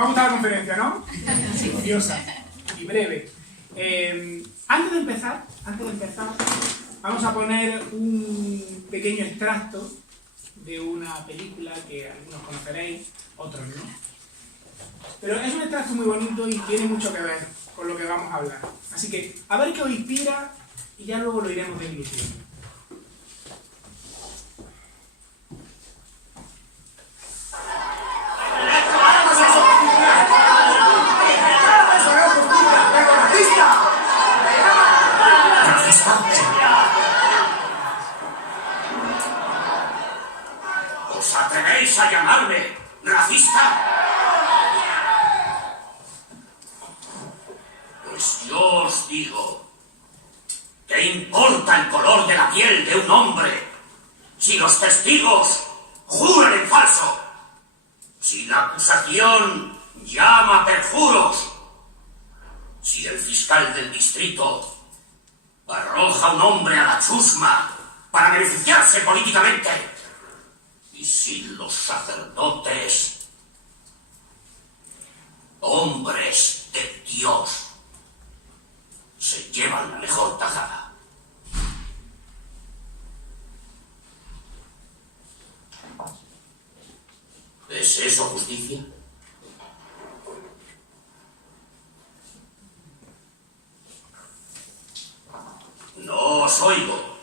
ha gustado la conferencia, ¿no? Curiosa y breve. Antes de empezar, vamos a poner un pequeño extracto de una película que algunos conoceréis, otros no. Pero es un extracto muy bonito y tiene mucho que ver con lo que vamos a hablar. Así que, a ver qué os inspira y ya luego lo iremos desglosando. ¿Os atrevéis a llamarme racista? Pues yo os digo, ¿qué importa el color de la piel de un hombre si los testigos juran en falso? Si la acusación llama perjuros, si el fiscal del distrito arroja a un hombre a la chusma para beneficiarse políticamente, y si los sacerdotes, hombres de Dios, se llevan la mejor tajada. ¿Es eso justicia? No os oigo.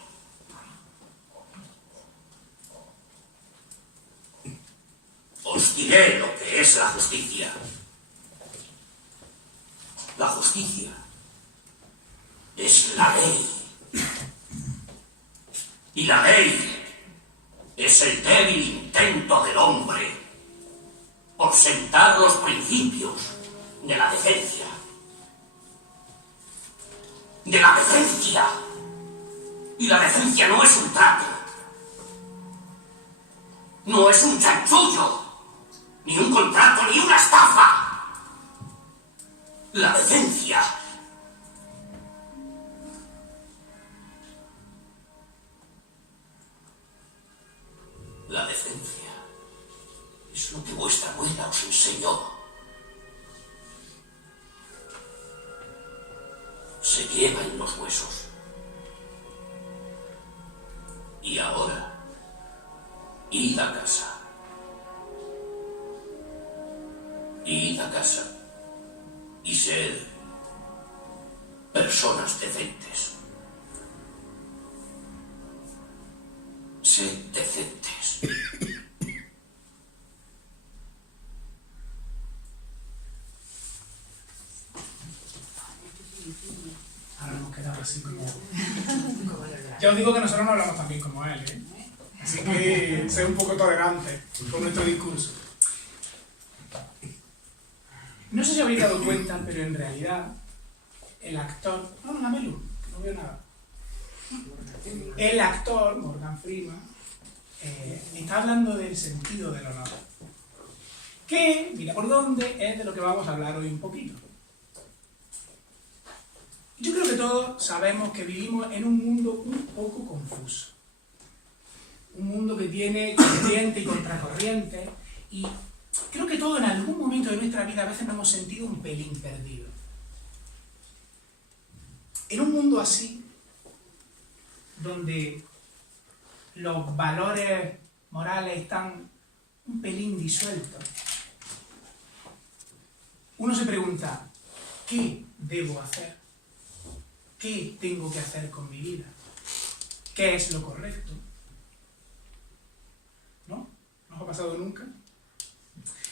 Os diré lo que es la justicia. La justicia es la ley. Y la ley es el débil intento del hombre por sentar los principios de la decencia. De la decencia. Y la decencia no es un trato. No es un chanchullo. Ni un contrato, ni una estafa. La decencia es lo que vuestra abuela os enseñó. Se lleva en los huesos. Y ahora, id a casa. Id a casa y sed personas decentes. Sed decentes. Ahora hemos quedado así como... Ya os digo que nosotros no hablamos tan bien como él, ¿eh? Así que sé un poco tolerante con nuestro discurso. No sé si habéis dado cuenta, pero en realidad el actor... No, la Melu, no veo nada. El actor, Morgan Freeman, está hablando del sentido del honor. Que, mira por dónde, es de lo que vamos a hablar hoy un poquito. Yo creo que todos sabemos que vivimos en un mundo un poco confuso. Un mundo que tiene corriente y contracorriente, y creo que todos en algún momento de nuestra vida a veces nos hemos sentido un pelín perdidos. En un mundo así, donde los valores morales están un pelín disueltos, uno se pregunta, ¿qué debo hacer? ¿Qué tengo que hacer con mi vida? ¿Qué es lo correcto? ¿No? ¿No os ha pasado nunca?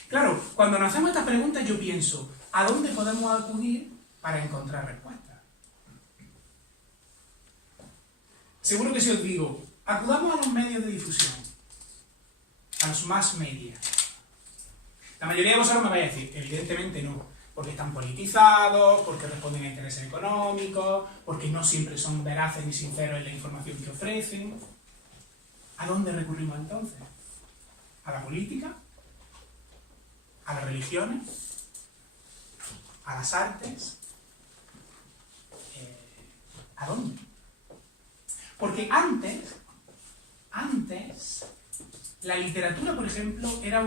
Claro, cuando nos hacemos estas preguntas yo pienso, ¿a dónde podemos acudir para encontrar respuestas? Seguro que si os digo, acudamos a los medios de difusión, a los mass media. La mayoría de vosotros me vais a decir, evidentemente no, porque están politizados, porque responden a intereses económicos, porque no siempre son veraces ni sinceros en la información que ofrecen. ¿A dónde recurrimos entonces? ¿A la política? ¿A las religiones? ¿A las artes? ¿A dónde? Porque antes, la literatura, por ejemplo, era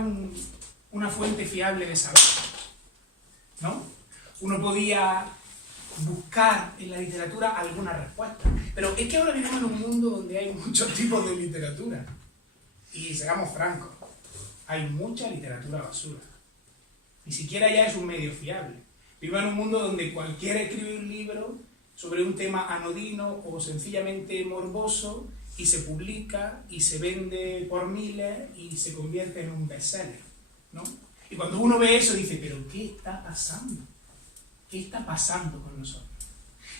una fuente fiable de saber. ¿no? Uno podía buscar en la literatura alguna respuesta. Pero es que ahora vivimos en un mundo donde hay muchos tipos de literatura. Y seamos francos, hay mucha literatura basura. Ni siquiera ya es un medio fiable. Vivimos en un mundo donde cualquiera escribe un libro sobre un tema anodino o sencillamente morboso y se publica y se vende por miles y se convierte en un bestseller, ¿no? Y cuando uno ve eso dice, ¿pero qué está pasando? ¿Qué está pasando con nosotros?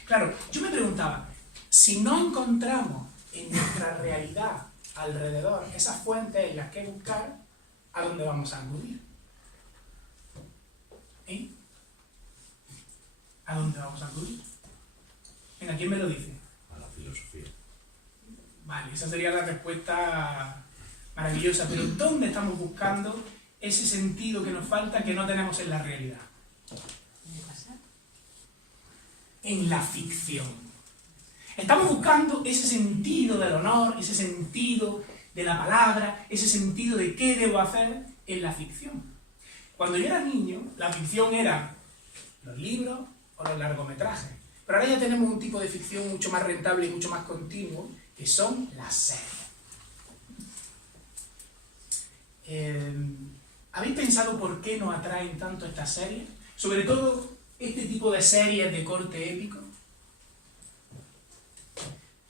Claro, yo me preguntaba, si no encontramos en nuestra realidad alrededor esas fuentes en las que buscar, ¿a dónde vamos a acudir? ¿Eh? ¿A dónde vamos a acudir? Venga, ¿quién me lo dice? A la filosofía. Vale, esa sería la respuesta maravillosa, pero ¿dónde estamos buscando ese sentido que nos falta, que no tenemos en la realidad? En la ficción. Estamos buscando ese sentido del honor, ese sentido de la palabra, ese sentido de qué debo hacer en la ficción. Cuando yo era niño, la ficción era los libros o los largometrajes. Pero ahora ya tenemos un tipo de ficción mucho más rentable y mucho más continuo, que son las series. ¿Habéis pensado por qué nos atraen tanto estas series? Sobre todo este tipo de series de corte épico.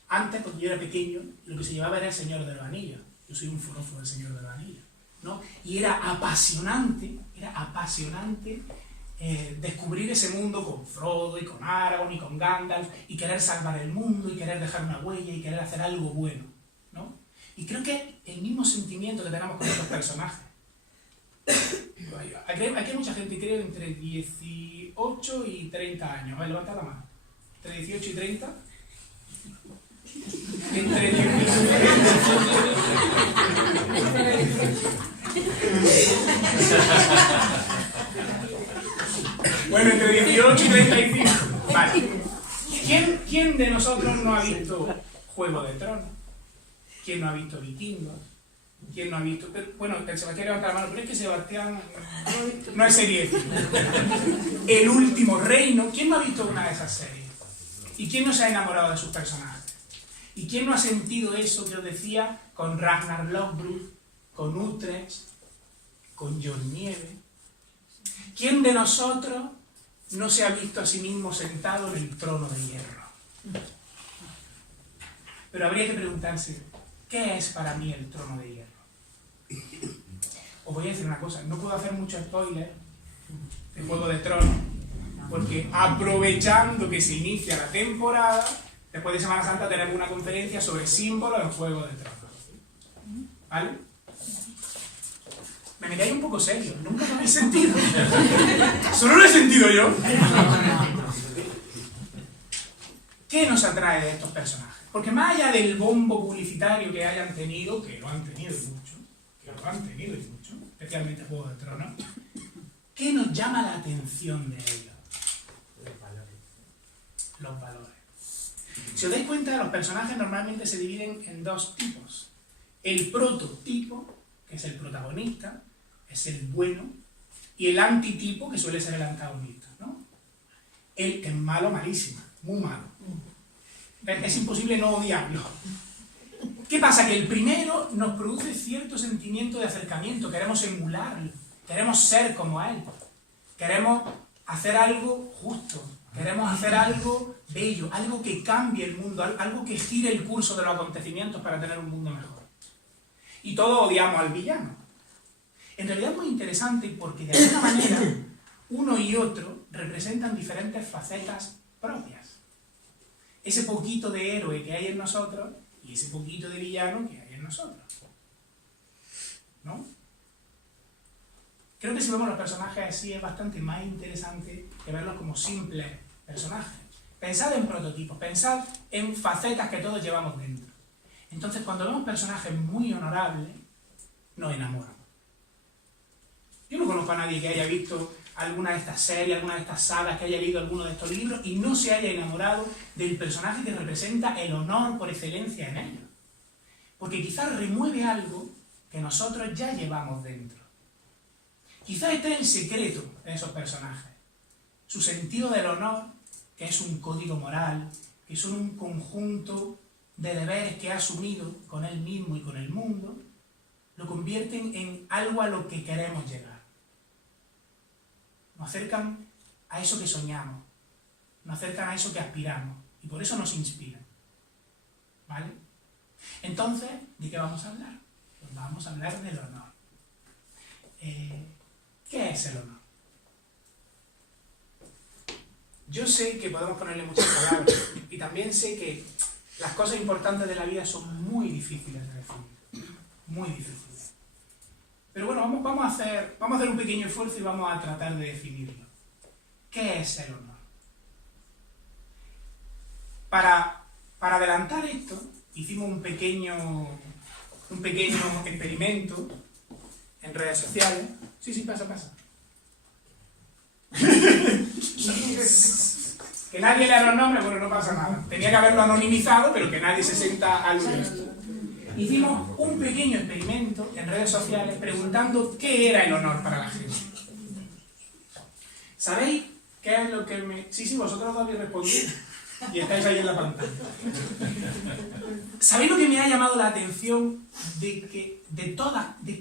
Antes, cuando yo era pequeño, lo que se llevaba era El Señor de los Anillos. Yo soy un forofo del Señor de los Anillos, ¿no? Y era apasionante descubrir ese mundo con Frodo y con Aragorn y con Gandalf y querer salvar el mundo y querer dejar una huella y querer hacer algo bueno, ¿no? Y creo que es el mismo sentimiento que tenemos con estos personajes. Aquí hay mucha gente, creo, entre 18 y 30 años. A ver, levanta la mano. ¿Entre 18 y 30? Entre 18 y 30. Bueno, entre 18 y 35. Vale. ¿Quién de nosotros no ha visto Juego de Tronos? ¿Quién no ha visto Vikingos? ¿Quién no ha visto? Bueno, el Sebastián levanta la mano, pero es que Sebastián no es serie. El Último Reino. ¿Quién no ha visto una de esas series? ¿Y quién no se ha enamorado de sus personajes? ¿Y quién no ha sentido eso que os decía con Ragnar Lothbrok, con Utrecht, con Jon Nieve? ¿Quién de nosotros no se ha visto a sí mismo sentado en el trono de hierro? Pero habría que preguntarse, ¿qué es para mí el trono de hierro? Os voy a decir una cosa, no puedo hacer mucho spoiler de Juego de Tronos, porque aprovechando que se inicia la temporada, después de Semana Santa tenemos una conferencia sobre símbolos en Juego de Tronos. ¿Vale? Me miráis un poco serio, nunca lo habéis sentido. Solo lo he sentido yo. ¿Qué nos atrae de estos personajes? Porque más allá del bombo publicitario que hayan tenido, que lo han tenido mucho, especialmente Juego de Tronos, ¿qué nos llama la atención de ellos? Los valores. Si os dais cuenta, los personajes normalmente se dividen en dos tipos. El prototipo, que es el protagonista, es el bueno, y el antitipo, que suele ser el antagonista, ¿no? El que es malo, malísimo, muy malo. Es imposible no odiarlo. ¿Qué pasa? Que el primero nos produce cierto sentimiento de acercamiento, queremos emularlo, queremos ser como él, queremos hacer algo justo, queremos hacer algo bello, algo que cambie el mundo, algo que gire el curso de los acontecimientos para tener un mundo mejor. Y todos odiamos al villano. En realidad es muy interesante porque de alguna manera uno y otro representan diferentes facetas propias. Ese poquito de héroe que hay en nosotros y ese poquito de villano que hay en nosotros. ¿No? Creo que si vemos los personajes así es bastante más interesante que verlos como simples personajes. Pensad en prototipos, pensad en facetas que todos llevamos dentro. Entonces, cuando vemos personajes muy honorables, nos enamoramos. Yo no conozco a nadie que haya visto alguna de estas series, alguna de estas sagas, que haya leído alguno de estos libros y no se haya enamorado del personaje que representa el honor por excelencia en ellos. Porque quizás remueve algo que nosotros ya llevamos dentro. Quizás esté el secreto en esos personajes. su sentido del honor, que es un código moral, que son un conjunto de deberes que ha asumido con él mismo y con el mundo, lo convierten en algo a lo que queremos llegar. Nos acercan a eso que soñamos, nos acercan a eso que aspiramos, y por eso nos inspiran. ¿Vale? Entonces, ¿de qué vamos a hablar? Pues vamos a hablar del honor. ¿Qué es el honor? Yo sé que podemos ponerle muchas palabras, y también sé que las cosas importantes de la vida son muy difíciles de definir, muy difíciles. Pero bueno, vamos a hacer un pequeño esfuerzo y vamos a tratar de definirlo. ¿Qué es el honor? Para adelantar esto, hicimos un pequeño experimento en redes sociales. Sí, pasa. Que nadie lea los nombres, bueno, no pasa nada. Tenía que haberlo anonimizado, pero que nadie se sienta aludido. Hicimos un pequeño experimento en redes sociales preguntando qué era el honor para la gente. ¿Sabéis qué es lo que me...? Sí, vosotros dos habéis respondido. Y estáis ahí en la pantalla. ¿Sabéis lo que me ha llamado la atención de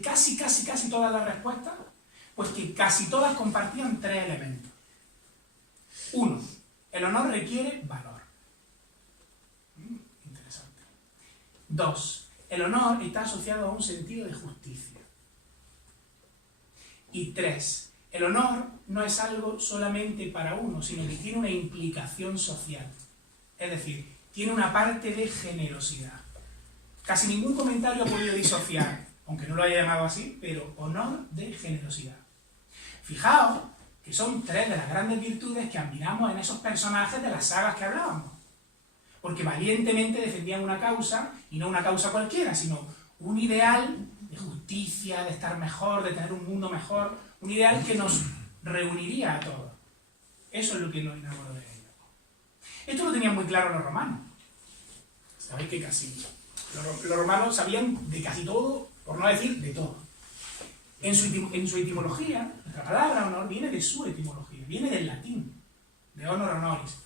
casi todas las respuestas? Pues que casi todas compartían 3 elementos. 1. El honor requiere valor. Interesante. 2. El honor está asociado a un sentido de justicia. Y 3. El honor no es algo solamente para uno, sino que tiene una implicación social. Es decir, tiene una parte de generosidad. Casi ningún comentario ha podido disociar, aunque no lo haya llamado así, pero honor de generosidad. Fijaos que son 3 de las grandes virtudes que admiramos en esos personajes de las sagas que hablábamos. Porque valientemente defendían una causa, y no una causa cualquiera, sino un ideal de justicia, de estar mejor, de tener un mundo mejor, un ideal que nos reuniría a todos. Eso es lo que nos enamoró de ellos. Esto lo tenían muy claro los romanos. Sabéis que casi... Los romanos sabían de casi todo, por no decir de todo. En su etimología, nuestra palabra honor viene de su etimología, viene del latín, de honor honoris.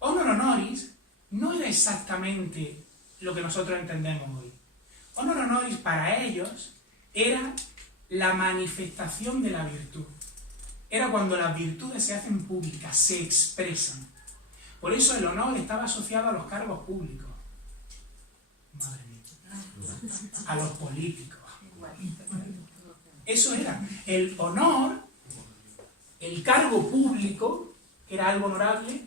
Honor honoris no era exactamente lo que nosotros entendemos hoy. Honor honoris para ellos era la manifestación de la virtud. Era cuando las virtudes se hacen públicas, se expresan. Por eso el honor estaba asociado a los cargos públicos. Madre mía. A los políticos. Eso era. El honor, el cargo público, que era algo honorable,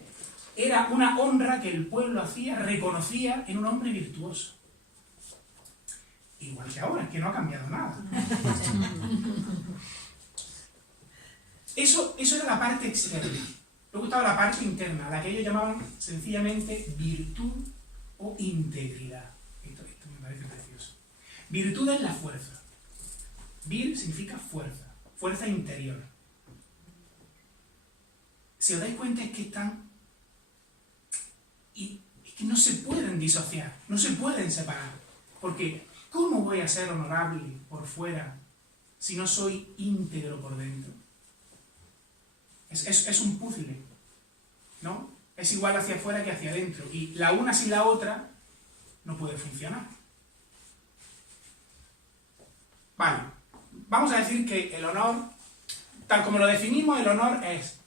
era una honra que el pueblo hacía, reconocía en un hombre virtuoso. Igual que ahora, que no ha cambiado nada. Eso era la parte externa. Luego estaba la parte interna, la que ellos llamaban sencillamente virtud o integridad. Esto me parece precioso. Virtud es la fuerza. Vir significa fuerza, fuerza interior. Si os dais cuenta es que están... Y es que no se pueden disociar, no se pueden separar. Porque, ¿cómo voy a ser honorable por fuera si no soy íntegro por dentro? Es un puzzle, ¿no? Es igual hacia afuera que hacia adentro. Y la una sin la otra no puede funcionar. Vale, vamos a decir que el honor, tal como lo definimos, el honor es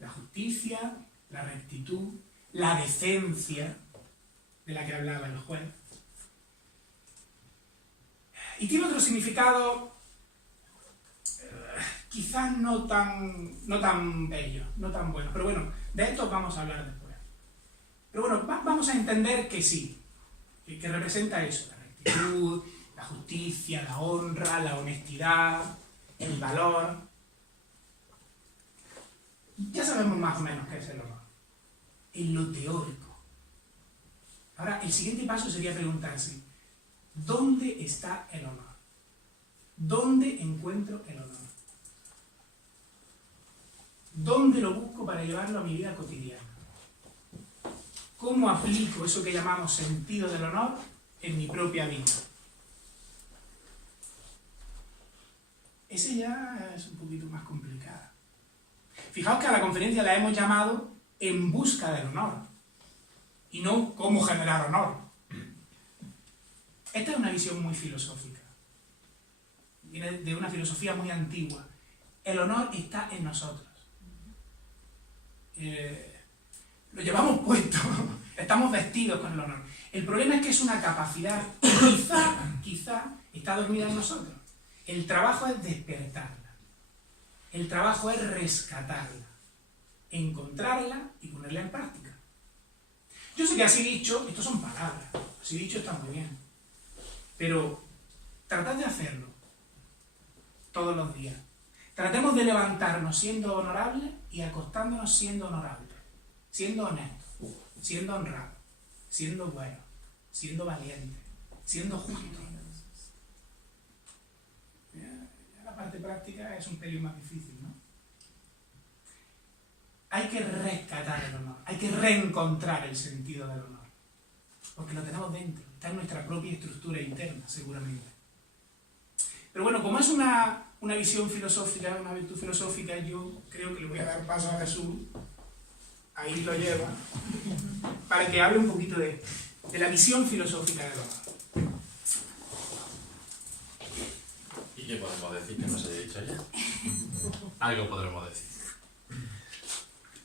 la justicia, la rectitud, la decencia, de la que hablaba el juez. Y tiene otro significado, quizás no tan bello, no tan bueno. Pero bueno, de esto vamos a hablar después. Pero bueno, vamos a entender que sí, que representa eso, la rectitud, la justicia, la honra, la honestidad, el valor. Ya sabemos más o menos qué es el honor. En lo teórico. Ahora, el siguiente paso sería preguntarse, ¿dónde está el honor? ¿Dónde encuentro el honor? ¿Dónde lo busco para llevarlo a mi vida cotidiana? ¿Cómo aplico eso que llamamos sentido del honor en mi propia vida? Ese ya es un poquito más complicado. Fijaos que a la conferencia la hemos llamado En busca del honor, y no Cómo generar honor. Esta es una visión muy filosófica. Viene de una filosofía muy antigua. El honor está en nosotros. Lo llevamos puesto, estamos vestidos con el honor. El problema es que es una capacidad que quizá está dormida en nosotros. El trabajo es despertarla. El trabajo es rescatarla, encontrarla y ponerla en práctica. Yo sé que así dicho, esto son palabras, así dicho está muy bien, pero tratad de hacerlo todos los días. Tratemos de levantarnos siendo honorables y acostándonos siendo honorables, siendo honestos, siendo honrados, siendo buenos, siendo valientes, siendo justos. Ya la parte práctica es un pelín más difícil, ¿no? Hay que rescatar el honor, hay que reencontrar el sentido del honor, porque lo tenemos dentro, está en nuestra propia estructura interna, seguramente. Pero bueno, como es una visión filosófica, una virtud filosófica, yo creo que le voy a dar paso a Jesús, ahí lo lleva, para que hable un poquito de la visión filosófica del honor. ¿Y qué podemos decir que no se haya dicho ya? Algo podremos decir.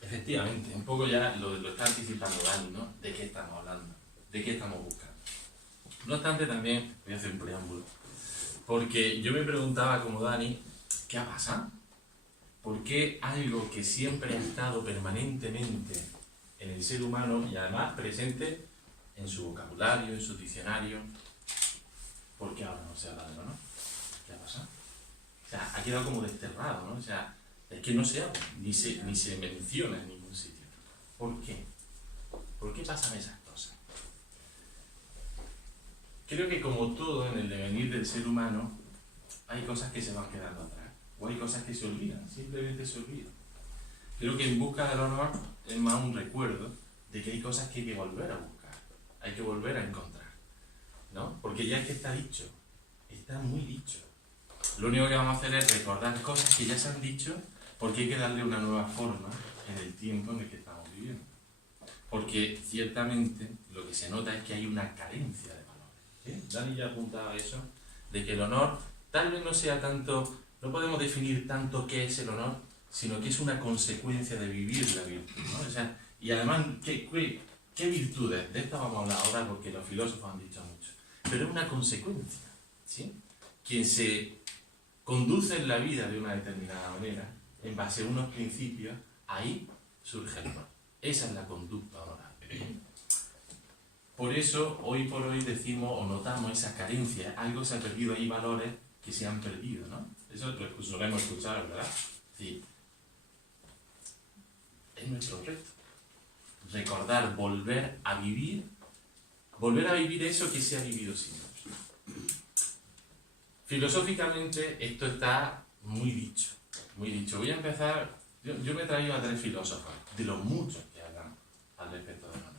Efectivamente, un poco ya lo está anticipando Dani, ¿no? ¿De qué estamos hablando? ¿De qué estamos buscando? No obstante, también voy a hacer un preámbulo. Porque yo me preguntaba como Dani, ¿qué ha pasado? ¿Por qué algo que siempre ha estado permanentemente en el ser humano y además presente en su vocabulario, en su diccionario, ¿por qué ahora no se habla del honor? ¿Qué ha pasado? O sea, ha quedado como desterrado, ¿no? O sea, es que no se habla, ni se menciona en ningún sitio. ¿Por qué? ¿Por qué pasan esas cosas? Creo que como todo en el devenir del ser humano, hay cosas que se van quedando atrás, o hay cosas que se olvidan, simplemente se olvidan. Creo que en busca del honor es más un recuerdo de que hay cosas que hay que volver a buscar, hay que volver a encontrar, ¿no? Porque ya es que está dicho, está muy dicho. Lo único que vamos a hacer es recordar cosas que ya se han dicho, porque hay que darle una nueva forma en el tiempo en el que estamos viviendo. Porque ciertamente lo que se nota es que hay una carencia de valores. ¿Sí? Dani ya apuntaba a eso, de que el honor tal vez no sea tanto, no podemos definir tanto qué es el honor, sino que es una consecuencia de vivir la virtud, ¿no? O sea, y además, ¿qué virtudes? De esto vamos a hablar ahora porque los filósofos han dicho mucho. Pero es una consecuencia, ¿sí? Quien se conduce en la vida de una determinada manera, en base a unos principios, ahí surge el honor. Esa es la conducta honorable. Por eso, hoy por hoy decimos o notamos esa carencia, algo se ha perdido, hay valores que se han perdido, ¿no? Eso lo solemos escuchar, ¿verdad? Sí. Es nuestro reto. Recordar, volver a vivir eso que se ha vivido siempre. Filosóficamente, esto está muy dicho, muy dicho. Voy a empezar, yo me he traído a 3 filósofos, de los muchos que hablan al respecto del honor.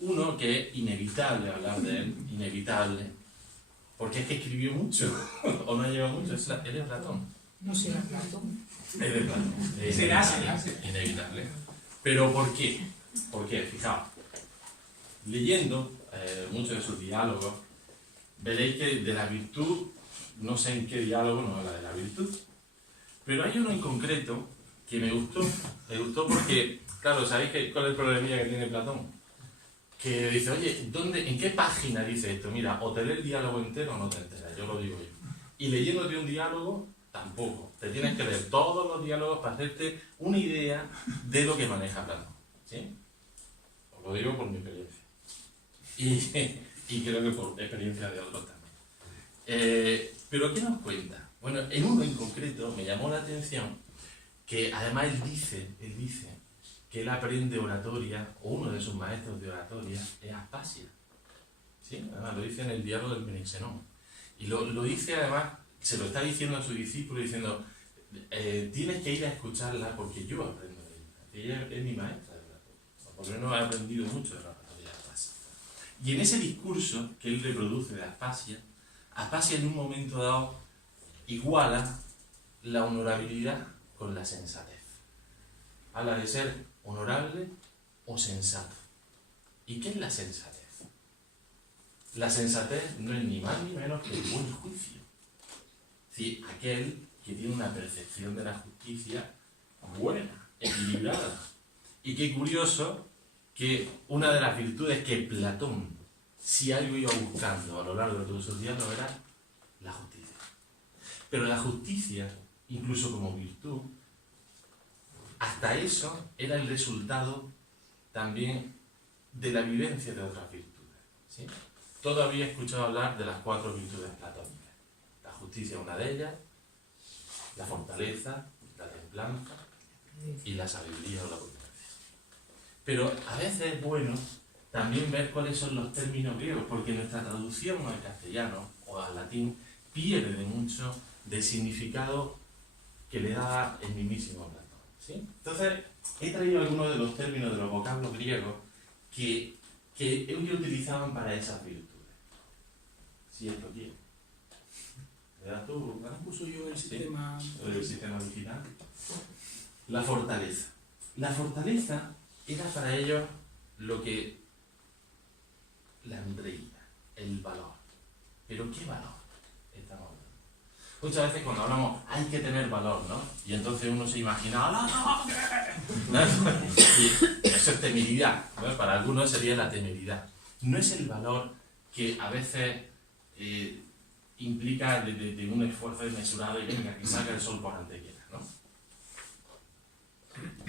Uno que es inevitable hablar de él, inevitable, porque es que escribió mucho, o no ha llevado mucho, él es Platón. No será Platón. Es de Platón. Será. Inevitable. ¿Pero por qué? Porque, fijaos, leyendo muchos de sus diálogos, veréis que de la virtud, no sé en qué diálogo no habla de la virtud, pero hay uno en concreto que me gustó porque, claro, ¿sabéis cuál es el problemilla que tiene Platón? Que dice, oye, ¿en qué página dice esto? Mira, o te lee el diálogo entero o no te enteras, yo lo digo yo. Y leyéndote un diálogo, tampoco. Te tienes que leer todos los diálogos para hacerte una idea de lo que maneja Platón. ¿Sí? Os lo digo por mi experiencia. Y creo que por experiencia de otros también. Pero ¿qué nos cuenta? Bueno, en uno en concreto me llamó la atención que además él dice que él aprende oratoria, o uno de sus maestros de oratoria es Aspasia. ¿Sí? Además lo dice en el diálogo del Menexenón. Y lo dice además, se lo está diciendo a su discípulo, diciendo, tienes que ir a escucharla porque yo aprendo de ella. Ella es mi maestra de oratoria. Por lo menos he aprendido mucho de la oratoria de Aspasia. Y en ese discurso que él reproduce de Aspasia en un momento dado iguala la honorabilidad con la sensatez. habla de ser honorable o sensato. ¿Y qué es la sensatez? La sensatez no es ni más ni menos que el buen juicio. Es decir, aquel que tiene una percepción de la justicia buena, equilibrada. Y qué curioso que una de las virtudes que Platón, si algo iba buscando a lo largo de todos sus días, no era la justicia. Pero la justicia, incluso como virtud, hasta eso era el resultado también de la vivencia de otras virtudes. ¿Sí? Todavía he escuchado hablar de las 4 virtudes platónicas. La justicia es una de ellas, la fortaleza, la templanza y la sabiduría o la prudencia. Pero a veces es bueno también ver cuáles son los términos griegos, porque nuestra traducción al castellano o al latín pierde mucho del significado que le da el mismísimo Platón. ¿Sí? Entonces, he traído algunos de los términos de los vocablos griegos que ellos utilizaban para esas virtudes. Si esto quiere. ¿Le das tú? ¿No? Uso yo el sistema... El sistema original. La fortaleza. La fortaleza era para ellos lo que la entrega, el valor. ¿Pero qué valor estamos hablando? Muchas veces cuando hablamos hay que tener valor, ¿no? Y entonces uno se imagina, ¿no? Y eso es temeridad, ¿no? Para algunos sería la temeridad. No es el valor que a veces implica de un esfuerzo desmesurado y venga, que salga el sol por antequera, ¿no?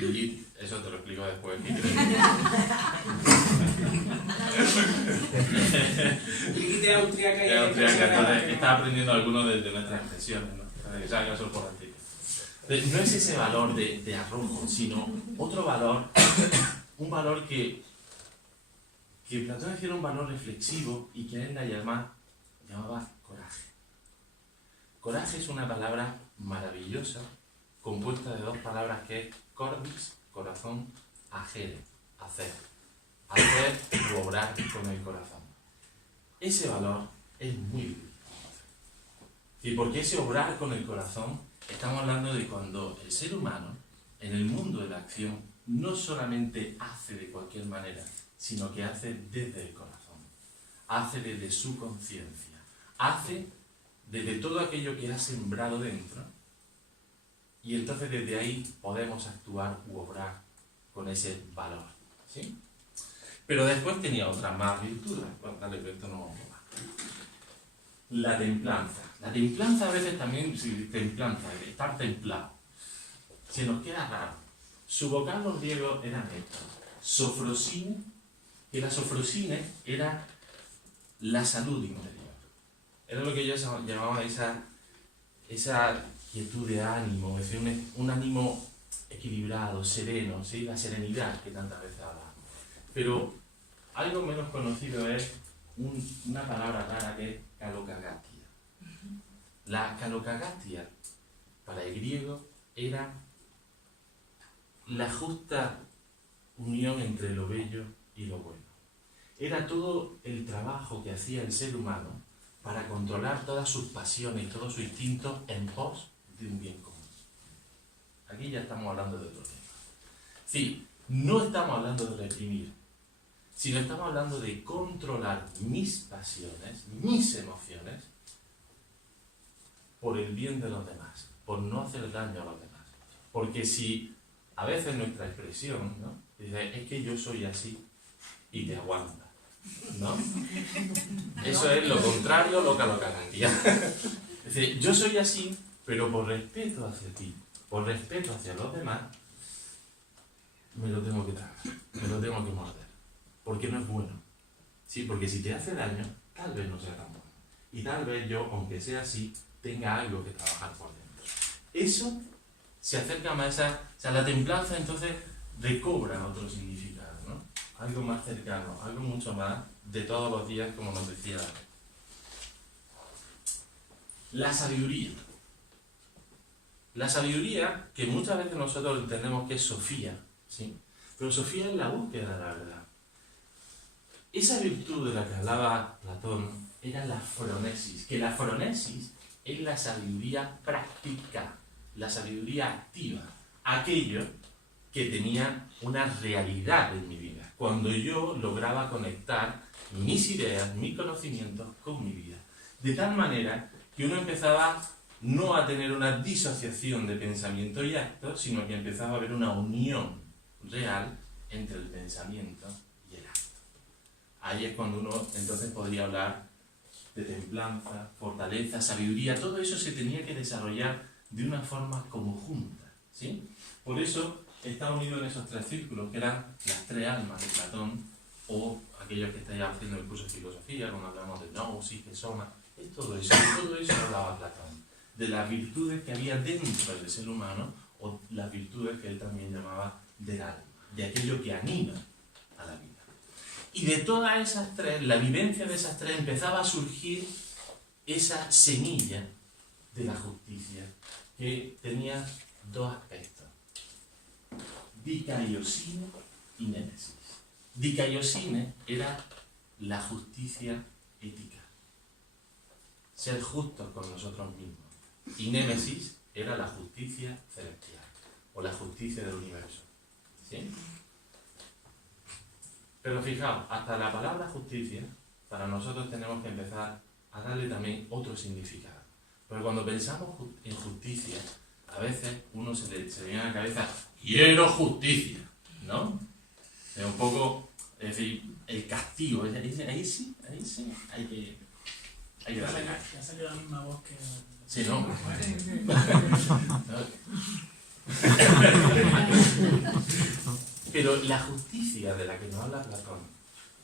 Y eso te lo explico después. austriaca y entonces está aprendiendo algunos de nuestras expresiones, ¿no? Para que salga el sol por antequera. No es ese valor de arrojo, sino otro valor, un valor que Platón decía era un valor reflexivo y que él la llamaba coraje. Coraje es una palabra maravillosa, compuesta de 2 palabras que es cordis, corazón, agere, hacer. Hacer o obrar con el corazón. Ese valor es muy difícil. Y porque ese obrar con el corazón, estamos hablando de cuando el ser humano, en el mundo de la acción, no solamente hace de cualquier manera, sino que hace desde el corazón, hace desde su conciencia, hace desde todo aquello que ha sembrado dentro, y entonces desde ahí podemos actuar u obrar con ese valor. ¿Sí? Pero después tenía otras más virtudes. Bueno, dale, pero esto no va. La templanza. La templanza a veces también, templanza, estar templado. Se nos queda raro. Su vocablo griego era estos. Sofrosine, que la sofrosine era la salud interior. Era lo que ellos llamaban esa quietud de ánimo, es decir, un ánimo equilibrado, sereno, ¿sí? La serenidad que tantas veces hablamos. Pero algo menos conocido es una palabra rara que es kalokagatia. La kalokagatia, para el griego, era la justa unión entre lo bello y lo bueno. Era todo el trabajo que hacía el ser humano para controlar todas sus pasiones y todos sus instintos en pos de un bien común. Aquí ya estamos hablando de otro tema. Sí, no estamos hablando de reprimir, sino estamos hablando de controlar mis pasiones, mis emociones, por el bien de los demás, por no hacer daño a los demás. Porque si a veces nuestra expresión, ¿no? Dice, es que yo soy así y te aguanta, ¿no? Eso es lo contrario a lo que lo garantía. Es decir, yo soy así, pero por respeto hacia ti, por respeto hacia los demás, me lo tengo que tragar, me lo tengo que morder. Porque no es bueno. Sí, porque si te hace daño, tal vez no sea tan bueno. Y tal vez yo, aunque sea así, tenga algo que trabajar por dentro. Eso se acerca más a... O sea, la templanza entonces recobra otro significado, ¿no? Algo más cercano, algo mucho más de todos los días, como nos decía David. La sabiduría. La sabiduría, que muchas veces nosotros entendemos que es Sofía, ¿sí? Pero Sofía es la búsqueda de la verdad. Esa virtud de la que hablaba Platón era la fronesis, que la fronesis es la sabiduría práctica, la sabiduría activa, aquello que tenía una realidad en mi vida, cuando yo lograba conectar mis ideas, mis conocimientos con mi vida. De tal manera que uno empezaba no a tener una disociación de pensamiento y acto, sino que empezaba a haber una unión real entre el pensamiento y el acto. Ahí es cuando uno entonces podría hablar de templanza, fortaleza, sabiduría. Todo eso se tenía que desarrollar de una forma conjunta, ¿sí? Por eso está unido en esos tres círculos, que eran las tres almas de Platón, o aquellos que estáis haciendo el curso de filosofía, cuando hablamos de gnosis, de soma, es todo eso hablaba Platón, de las virtudes que había dentro del ser humano, o las virtudes que él también llamaba del alma, de aquello que anima a la vida. Y de todas esas tres, la vivencia de esas tres, empezaba a surgir esa semilla de la justicia, que tenía dos aspectos: dikaiosine y némesis. Dikaiosine era la justicia ética, ser justos con nosotros mismos, y némesis era la justicia celestial, o la justicia del universo, ¿sí? Pero fijaos, hasta la palabra justicia, para nosotros tenemos que empezar a darle también otro significado. Pero cuando pensamos en justicia, a veces uno se le viene a la cabeza: quiero justicia, ¿no? Es un poco, es decir, el castigo. Ahí sí, hay que darle caña. Ya salió la misma voz que... Sí, ¿no? Pero la justicia de la que nos habla Platón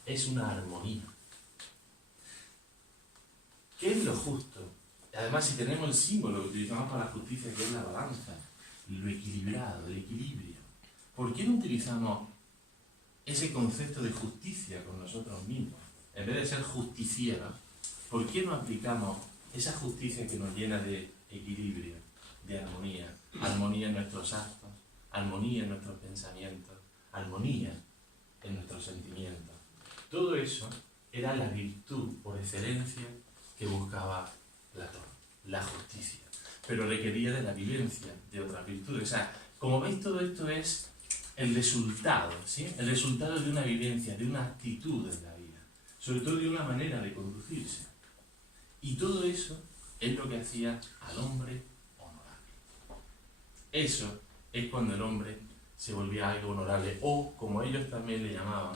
es una armonía. ¿Qué es lo justo? Además, si tenemos el símbolo que utilizamos para la justicia, que es la balanza, lo equilibrado, el equilibrio, ¿por qué no utilizamos ese concepto de justicia con nosotros mismos? En vez de ser justicieros, ¿por qué no aplicamos esa justicia que nos llena de equilibrio, de armonía? Armonía en nuestros actos, armonía en nuestros pensamientos, armonía en nuestros sentimientos. Todo eso era la virtud por excelencia que buscaba Platón, la justicia. Pero requería de la vivencia de otras virtudes. O sea, como veis, todo esto es el resultado, ¿sí? El resultado de una vivencia, de una actitud en la vida, sobre todo de una manera de conducirse. Y todo eso es lo que hacía al hombre honorable. Eso es cuando el hombre se volvía algo honorable, o como ellos también le llamaban,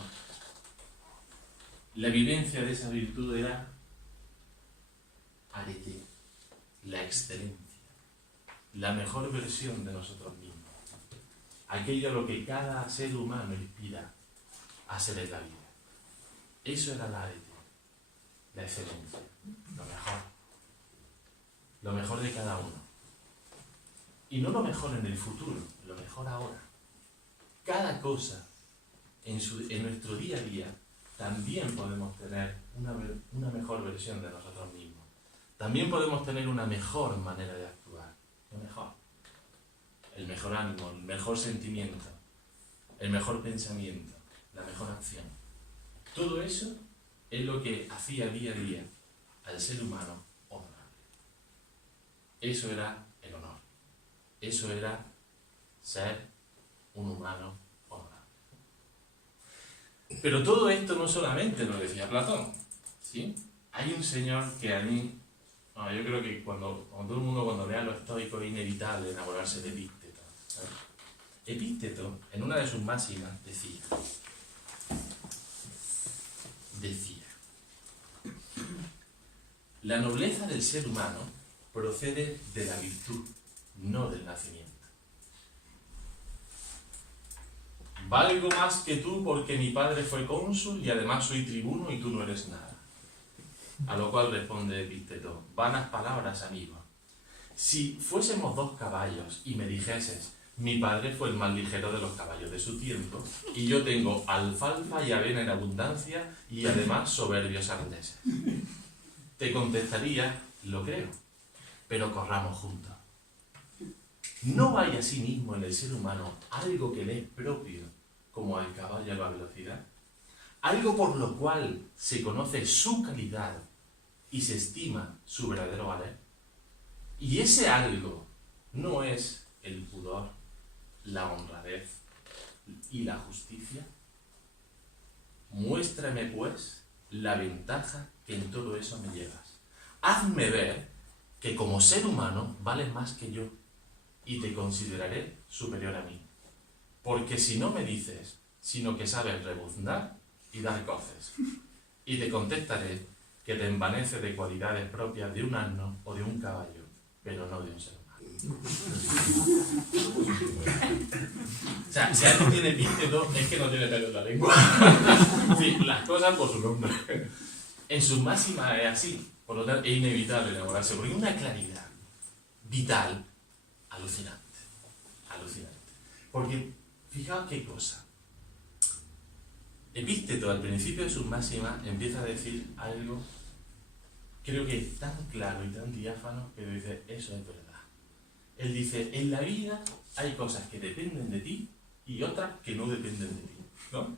la vivencia de esa virtud era arete, la excelencia, la mejor versión de nosotros mismos, aquello a lo que cada ser humano inspira a ser en la vida. Eso era la arete, la excelencia, lo mejor de cada uno. Y no lo mejor en el futuro, lo mejor ahora. Cada cosa en nuestro día a día también podemos tener una mejor versión de nosotros mismos. También podemos tener una mejor manera de actuar, lo mejor. El mejor ánimo, el mejor sentimiento, el mejor pensamiento, la mejor acción. Todo eso es lo que hacía día a día al ser humano honorable. Eso era el honor. Eso era ser un humano honorable. Pero todo esto no solamente lo decía Platón, ¿sí? Hay un señor que a mí, yo creo que cuando todo el mundo cuando lea a los estoicos es inevitable enamorarse de Epícteto, ¿sabes? Epícteto, en una de sus máximas, decía, la nobleza del ser humano procede de la virtud, no del nacimiento. Valgo más que tú porque mi padre fue cónsul y además soy tribuno y tú no eres nada. A lo cual responde Epícteto, vanas palabras, amigo. Si fuésemos 2 caballos y me dijeses, mi padre fue el más ligero de los caballos de su tiempo, y yo tengo alfalfa y avena en abundancia y además soberbios arneses, te contestaría, lo creo, pero corramos juntos. ¿No hay asimismo en el ser humano algo que le es propio, como al caballo a la velocidad? Algo por lo cual se conoce su calidad y se estima su verdadero valer. Y ese algo no es el pudor, la honradez y la justicia? Muéstrame, pues, la ventaja que en todo eso me llevas. Hazme ver que como ser humano vales más que yo y te consideraré superior a mí. Porque si no me dices, sino que sabes rebuznar y dar coces, y te contestaré que te envanece de cualidades propias de un asno o de un caballo, pero no de un ser humano. O sea, si algo tiene miedo es que no tiene pelo en la lengua. Sí, las cosas por su nombre. En su máxima es así, por lo tanto es inevitable elaborarse, porque es una claridad vital alucinante. Alucinante. Porque, fijaos qué cosa. Epícteto, al principio de sus máximas, empieza a decir algo, creo que es tan claro y tan diáfano, que dice, eso es verdad. Él dice, en la vida hay cosas que dependen de ti y otras que no dependen de ti, ¿no?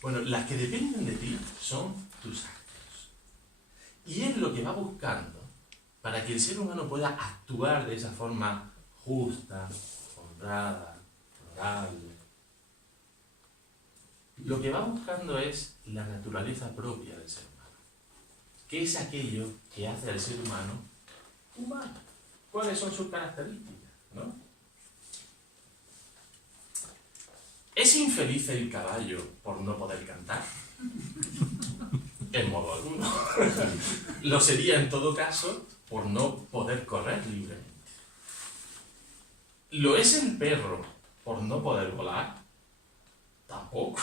Bueno, las que dependen de ti son tus actos. Y es lo que va buscando para que el ser humano pueda actuar de esa forma justa, honrada, honorable. Lo que va buscando es la naturaleza propia del ser humano, que es aquello que hace al ser humano humano. ¿Cuáles son sus características? ¿No? ¿Es infeliz el caballo por no poder cantar? En modo alguno. Lo sería en todo caso por no poder correr libremente. ¿Lo es el perro por no poder volar? Tampoco.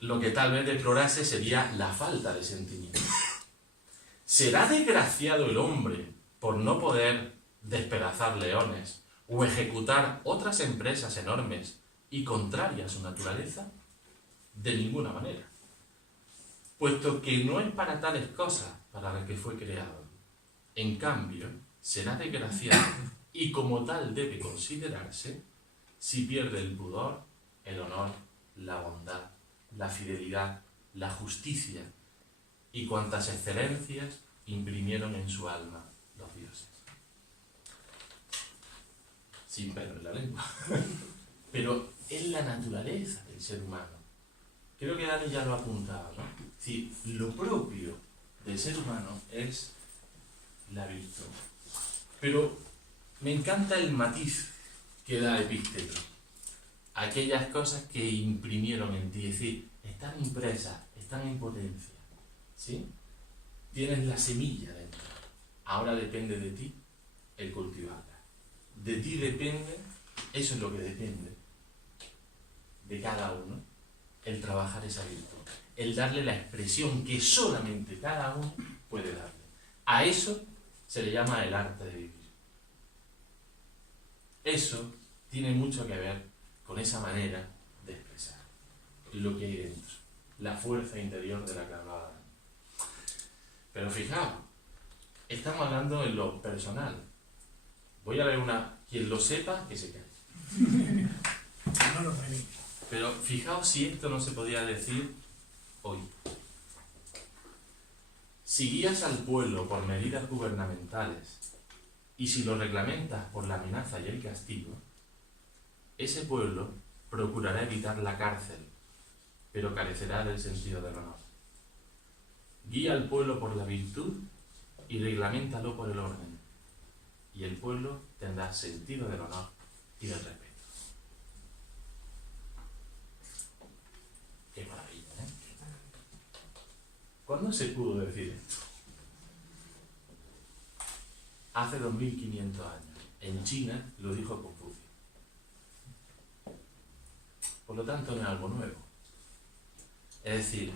Lo que tal vez deplorase sería la falta de sentimiento. ¿Será desgraciado el hombre por no poder despedazar leones o ejecutar otras empresas enormes y contrarias a su naturaleza? De ninguna manera, puesto que no es para tales cosas para las que fue creado. En cambio, será desgraciado y como tal debe considerarse si pierde el pudor, el honor, la bondad, la fidelidad, la justicia y cuantas excelencias imprimieron en su alma los dioses. Sin pelo en la lengua. Pero es la naturaleza del ser humano. Creo que Dani ya lo ha apuntado, ¿no? Sí, lo propio del ser humano es la virtud. Pero me encanta el matiz que da Epícteto. Aquellas cosas que imprimieron en ti, es decir, están impresas, están en potencia, ¿sí? Tienes la semilla dentro. Ahora depende de ti el cultivarla. De ti depende, eso es lo que depende de cada uno, el trabajar esa virtud, el darle la expresión que solamente cada uno puede darle. A eso se le llama el arte de vivir. Eso tiene mucho que ver con esa manera de expresar lo que hay dentro, la fuerza interior de la que hablaba. Pero fijaos, estamos hablando en lo personal. Voy a leer una, quien lo sepa, que se calle. No lo sabéis. Pero fijaos si esto no se podía decir hoy. Si guías al pueblo por medidas gubernamentales y si lo reglamentas por la amenaza y el castigo, ese pueblo procurará evitar la cárcel, pero carecerá del sentido del honor. Guía al pueblo por la virtud y reglaméntalo por el orden, y el pueblo tendrá sentido del honor y del respeto. Qué maravilla, ¿eh? ¿Cuándo se pudo decir esto? Hace 2500 años. En China lo dijo Confucio. Por lo tanto, no es algo nuevo. Es decir,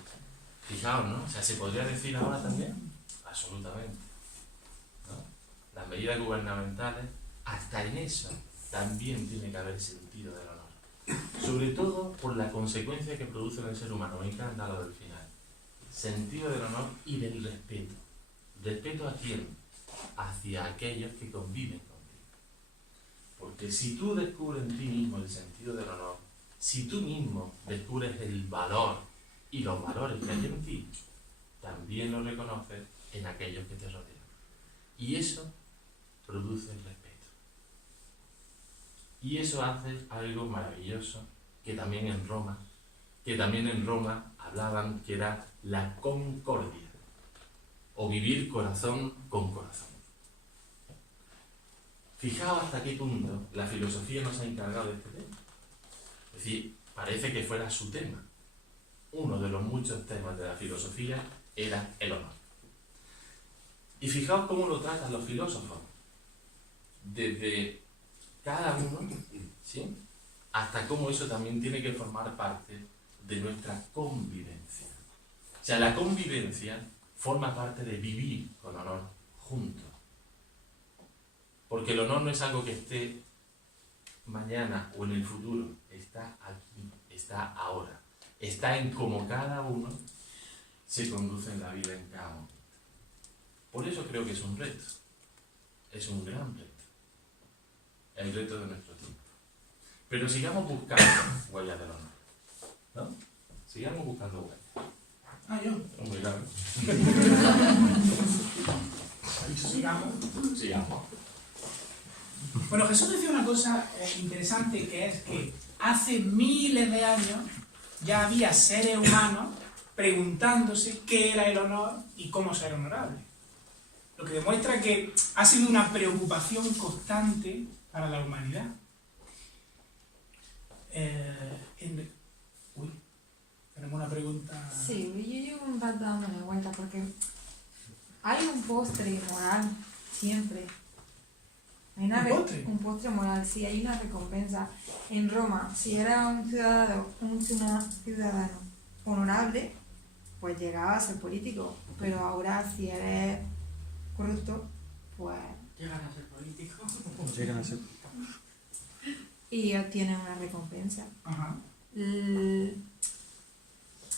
fijaos, ¿no? O sea, ¿se podría decir ahora también? Absolutamente. ¿No? Las medidas gubernamentales, hasta en eso, también tiene que haber sentido del honor. Sobre todo por la consecuencia que produce en el ser humano. Me encanta lo del final. Sentido del honor y del respeto. ¿Respeto a quién? Hacia aquellos que conviven contigo. Porque si tú descubres en ti mismo el sentido del honor, si tú mismo descubres el valor y los valores que hay en ti, también los reconoces en aquellos que te rodean. Y eso produce el respeto. Y eso hace algo maravilloso que también en Roma hablaban que era la concordia, o vivir corazón con corazón. Fijaos hasta qué punto la filosofía nos ha encargado de este tema. Es decir, parece que fuera su tema. Uno de los muchos temas de la filosofía era el honor. Y fijaos cómo lo tratan los filósofos. Desde cada uno, ¿sí?, hasta cómo eso también tiene que formar parte de nuestra convivencia. O sea, la convivencia forma parte de vivir con honor juntos. Porque el honor no es algo que esté mañana o en el futuro, está aquí, está ahora. Está en cómo cada uno se conduce en la vida en cada momento. Por eso creo que es un reto. Es un gran reto. El reto de nuestro tiempo. Pero sigamos buscando huellas del honor, ¿no? Sigamos buscando huellas. Ah, yo. Muy claro. Sigamos. Sigamos. Bueno, Jesús decía una cosa interesante, que es que hace miles de años ya había seres humanos preguntándose qué era el honor y cómo ser honorable. Lo que demuestra que ha sido una preocupación constante para la humanidad. Uy, tenemos una pregunta. Sí, yo llevo un rato dándole vuelta porque hay un postre moral siempre. Hay un postre moral, sí, hay una recompensa. En Roma, si era un ciudadano honorable, pues llegaba a ser político. Pero ahora, si eres corrupto, pues Llegan a ser políticos. Llegan a ser. y obtienes una recompensa. Ajá.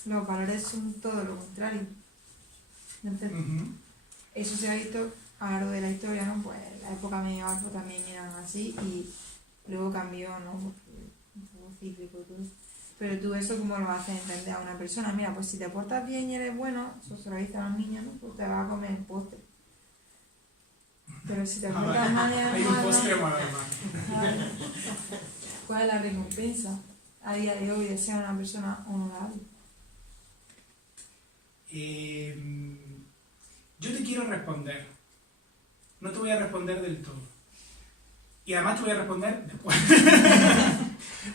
Los valores son todo lo contrario. Entonces, eso se ha visto a lo largo de la historia, ¿no? Pues la época medieval pues, también eran así y luego cambió, ¿no? Porque un poco cíclico todo. Pero tú eso cómo lo haces entender a una persona. Mira, pues si te portas bien y eres bueno, eso se lo dice a los niños, ¿no? Pues te vas a comer el postre. Pero si te portas mal y eres Hay un malo, postre malo, además. ¿cuál es la recompensa a día de hoy de ser una persona honorable? Yo te quiero responder. No te voy a responder del todo. Y además te voy a responder después.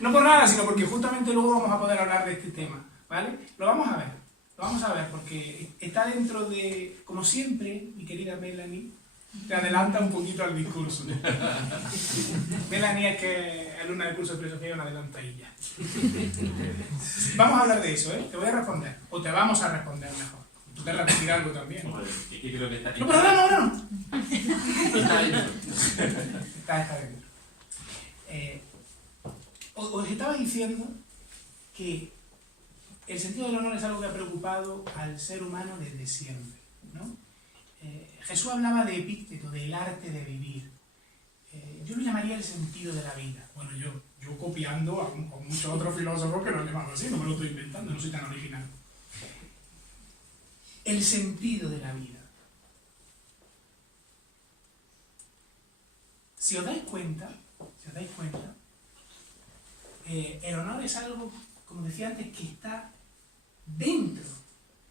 No por nada, sino porque justamente luego vamos a poder hablar de este tema, ¿vale? Lo vamos a ver porque está dentro de, como siempre, mi querida Melanie, te adelanta un poquito al discurso. Melanie es que alumna del curso de filosofía y una adelantadilla. Vamos a hablar de eso, ¿eh? Te voy a responder, o te vamos a responder mejor. Tú querrás decir algo también. Vale, es que creo que está No, pero no. Está dentro. Está dentro. Os estaba diciendo que el sentido del honor es algo que ha preocupado al ser humano desde siempre, ¿no? Jesús hablaba de Epícteto, del arte de vivir. Yo lo llamaría el sentido de la vida. Bueno, yo copiando a muchos otros filósofos que lo han llamado así, no me lo estoy inventando, no soy tan original. El sentido de la vida. Si os dais cuenta, el honor es algo, como decía antes, que está dentro.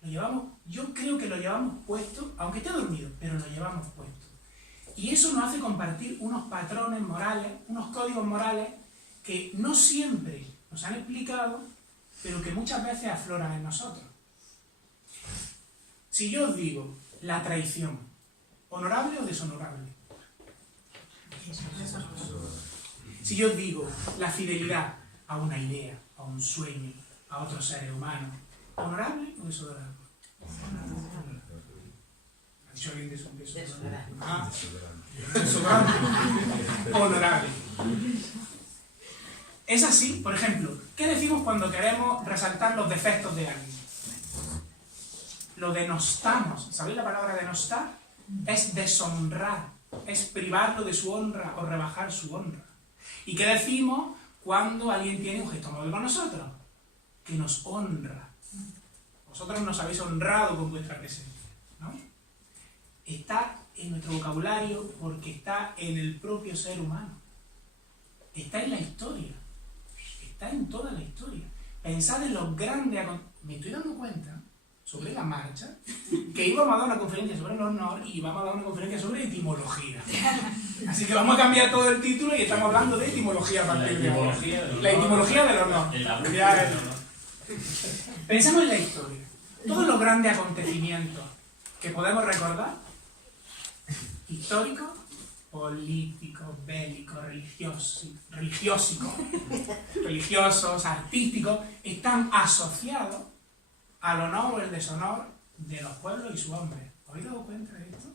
Lo llevamos, yo creo que lo llevamos puesto, aunque esté dormido, pero lo llevamos puesto. Y eso nos hace compartir unos patrones morales, unos códigos morales que no siempre nos han explicado, pero que muchas veces afloran en nosotros. Si yo os digo la traición, ¿honorable o deshonorable? Si yo os digo la fidelidad a una idea, a un sueño, a otros seres humanos, ¿honorable o deshonorable? ¿Ha dicho alguien deshonorable? Ah, deshonorable. Honorable. Es así, por ejemplo, ¿qué decimos cuando queremos resaltar los defectos de alguien? Lo denostamos. ¿Sabéis la palabra denostar? Es deshonrar, es privarlo de su honra o rebajar su honra. ¿Y qué decimos cuando alguien tiene un gesto amable con nosotros? Que nos honra. Vosotros nos habéis honrado con vuestra presencia, ¿no? Está en nuestro vocabulario porque está en el propio ser humano. Está en la historia. está en toda la historia. Pensad en los grandes... Me estoy dando cuenta, sobre la marcha, que íbamos a dar una conferencia sobre el honor y vamos a dar una conferencia sobre etimología. Así que vamos a cambiar todo el título y estamos hablando de etimología a partir de ahora. La etimología del honor. Pensemos en la historia. Todos los grandes acontecimientos que podemos recordar, históricos, políticos, bélicos, religiosos, artísticos, están asociados al honor o el deshonor de los pueblos y sus hombres. ¿Os habéis dado cuenta de esto?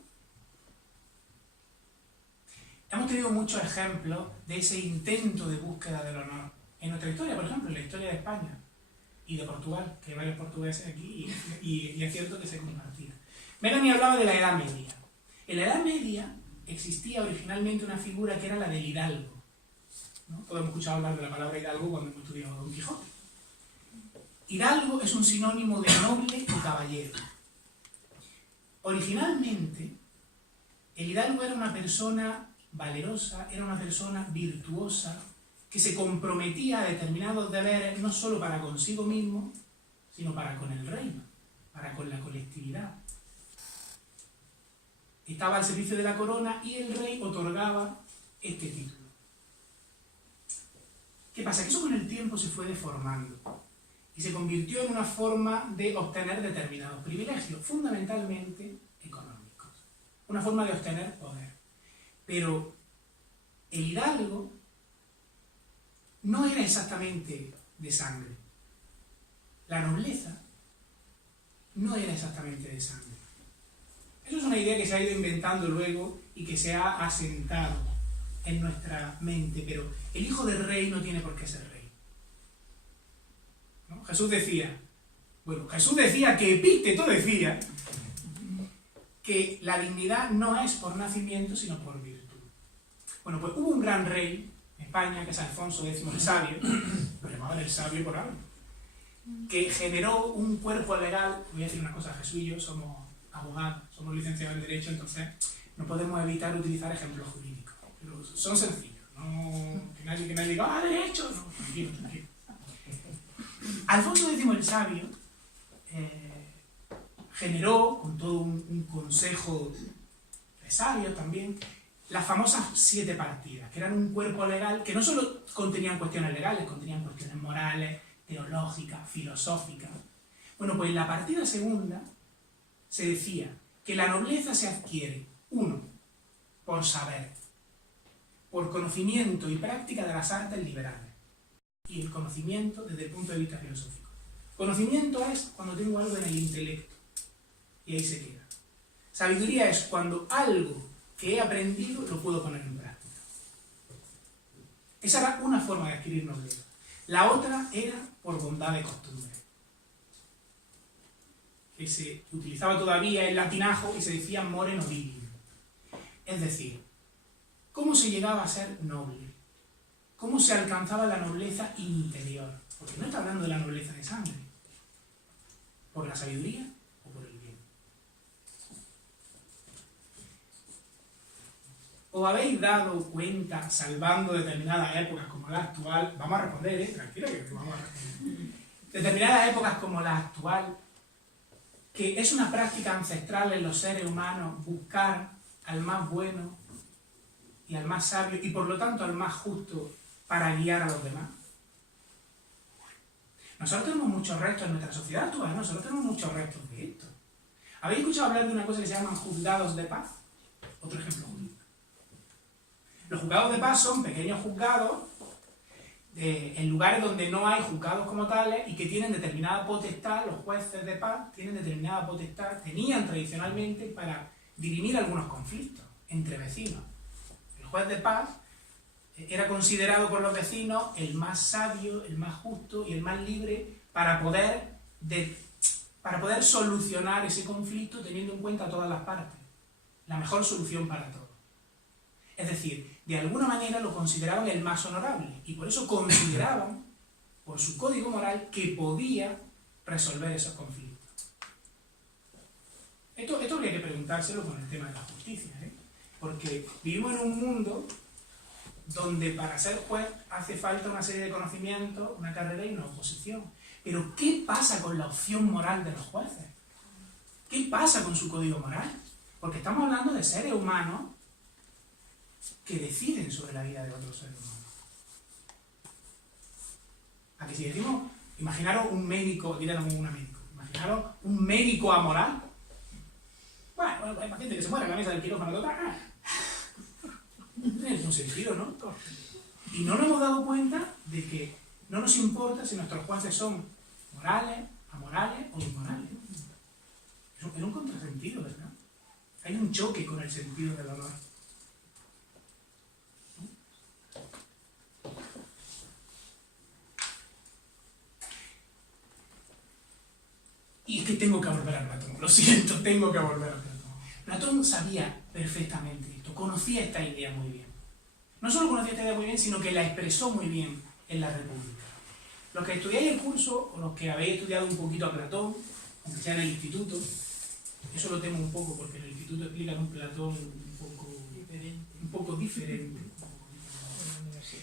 Hemos tenido muchos ejemplos de ese intento de búsqueda del honor. En nuestra historia, por ejemplo, en la historia de España y de Portugal, que hay varios portugueses aquí y es cierto que se compartían. Melanie hablaba de la Edad Media. En la Edad Media existía originalmente una figura que era la del hidalgo, ¿no? Todos hemos escuchado hablar de la palabra hidalgo cuando hemos estudiado Don Quijote. Hidalgo es un sinónimo de noble o caballero. Originalmente, el hidalgo era una persona valerosa, era una persona virtuosa, que se comprometía a determinados deberes no solo para consigo mismo, sino para con el reino, para con la colectividad. Estaba al servicio de la corona y el rey otorgaba este título. ¿Qué pasa? Que eso con el tiempo se fue deformando y se convirtió en una forma de obtener determinados privilegios, fundamentalmente económicos. Una forma de obtener poder. Pero el hidalgo no era exactamente de sangre. La nobleza no era exactamente de sangre. Eso es una idea que se ha ido inventando luego y que se ha asentado en nuestra mente, pero el hijo del rey no tiene por qué ser rey, ¿no? Jesús decía que Epícteto decía que la dignidad no es por nacimiento, sino por virtud. Bueno, pues hubo un gran rey en España, que es Alfonso X el Sabio, lo llamaban el sabio por algo, que generó un cuerpo legal. Voy a decir una cosa, Jesús y yo somos abogados, somos licenciados en Derecho, entonces no podemos evitar utilizar ejemplos jurídicos, pero son sencillos, no que nadie diga, derecho, no, tranquilo. Alfonso X el Sabio generó, con todo un consejo de sabios también, las famosas 7 partidas, que eran un cuerpo legal que no solo contenían cuestiones legales, contenían cuestiones morales, teológicas, filosóficas. Bueno, pues en la partida segunda se decía que la nobleza se adquiere, 1, por saber, por conocimiento y práctica de las artes liberales, y el conocimiento desde el punto de vista filosófico. Conocimiento es cuando tengo algo en el intelecto, y ahí se queda. Sabiduría es cuando algo que he aprendido lo puedo poner en práctica. Esa era una forma de adquirir nobleza. La otra era por bondad de costumbre, que se utilizaba todavía el latinajo y se decía more nobilium. Es decir, ¿cómo se llegaba a ser noble? ¿Cómo se alcanzaba la nobleza interior? Porque no está hablando de la nobleza de sangre. ¿Por la sabiduría o por el bien? ¿Os habéis dado cuenta, salvando determinadas épocas como la actual? Vamos a responder, tranquilo que vamos a responder. Determinadas épocas como la actual, que es una práctica ancestral en los seres humanos buscar al más bueno y al más sabio y por lo tanto al más justo para guiar a los demás. Nosotros tenemos muchos restos en nuestra sociedad actual, nosotros tenemos muchos restos de esto. ¿Habéis escuchado hablar de una cosa que se llaman juzgados de paz? Otro ejemplo jurídico. Los juzgados de paz son pequeños juzgados en lugares donde no hay juzgados como tales y que tienen determinada potestad. Los jueces de paz tienen determinada potestad, tenían tradicionalmente para dirimir algunos conflictos entre vecinos. El juez de paz era considerado por los vecinos el más sabio, el más justo y el más libre para poder solucionar ese conflicto teniendo en cuenta todas las partes. La mejor solución para todos. Es decir, de alguna manera lo consideraban el más honorable y por eso consideraban, por su código moral, que podía resolver esos conflictos. Esto habría que preguntárselo con el tema de la justicia, porque vivimos en un mundo donde para ser juez hace falta una serie de conocimientos, una carrera y una oposición. Pero ¿qué pasa con la opción moral de los jueces? ¿Qué pasa con su código moral? Porque estamos hablando de seres humanos que deciden sobre la vida de otros seres humanos. A que si decimos, imaginaros un médico, diremos un médico, imaginaros un médico amoral. Bueno, hay paciente que se muere en la mesa del quirófano total. No tiene ningún sentido, ¿no? Y no nos hemos dado cuenta de que no nos importa si nuestros jueces son morales, amorales o inmorales. Es un contrasentido, ¿verdad? Hay un choque con el sentido del honor. Y es que tengo que volver a Platón, lo siento, tengo que volver a Platón. Platón sabía perfectamente esto, conocía esta idea muy bien. No solo conocía esta idea muy bien, sino que la expresó muy bien en la República. Los que estudiáis el curso, o los que habéis estudiado un poquito a Platón, aunque sea en el instituto, eso lo temo un poco, porque en el instituto explican un Platón un poco diferente.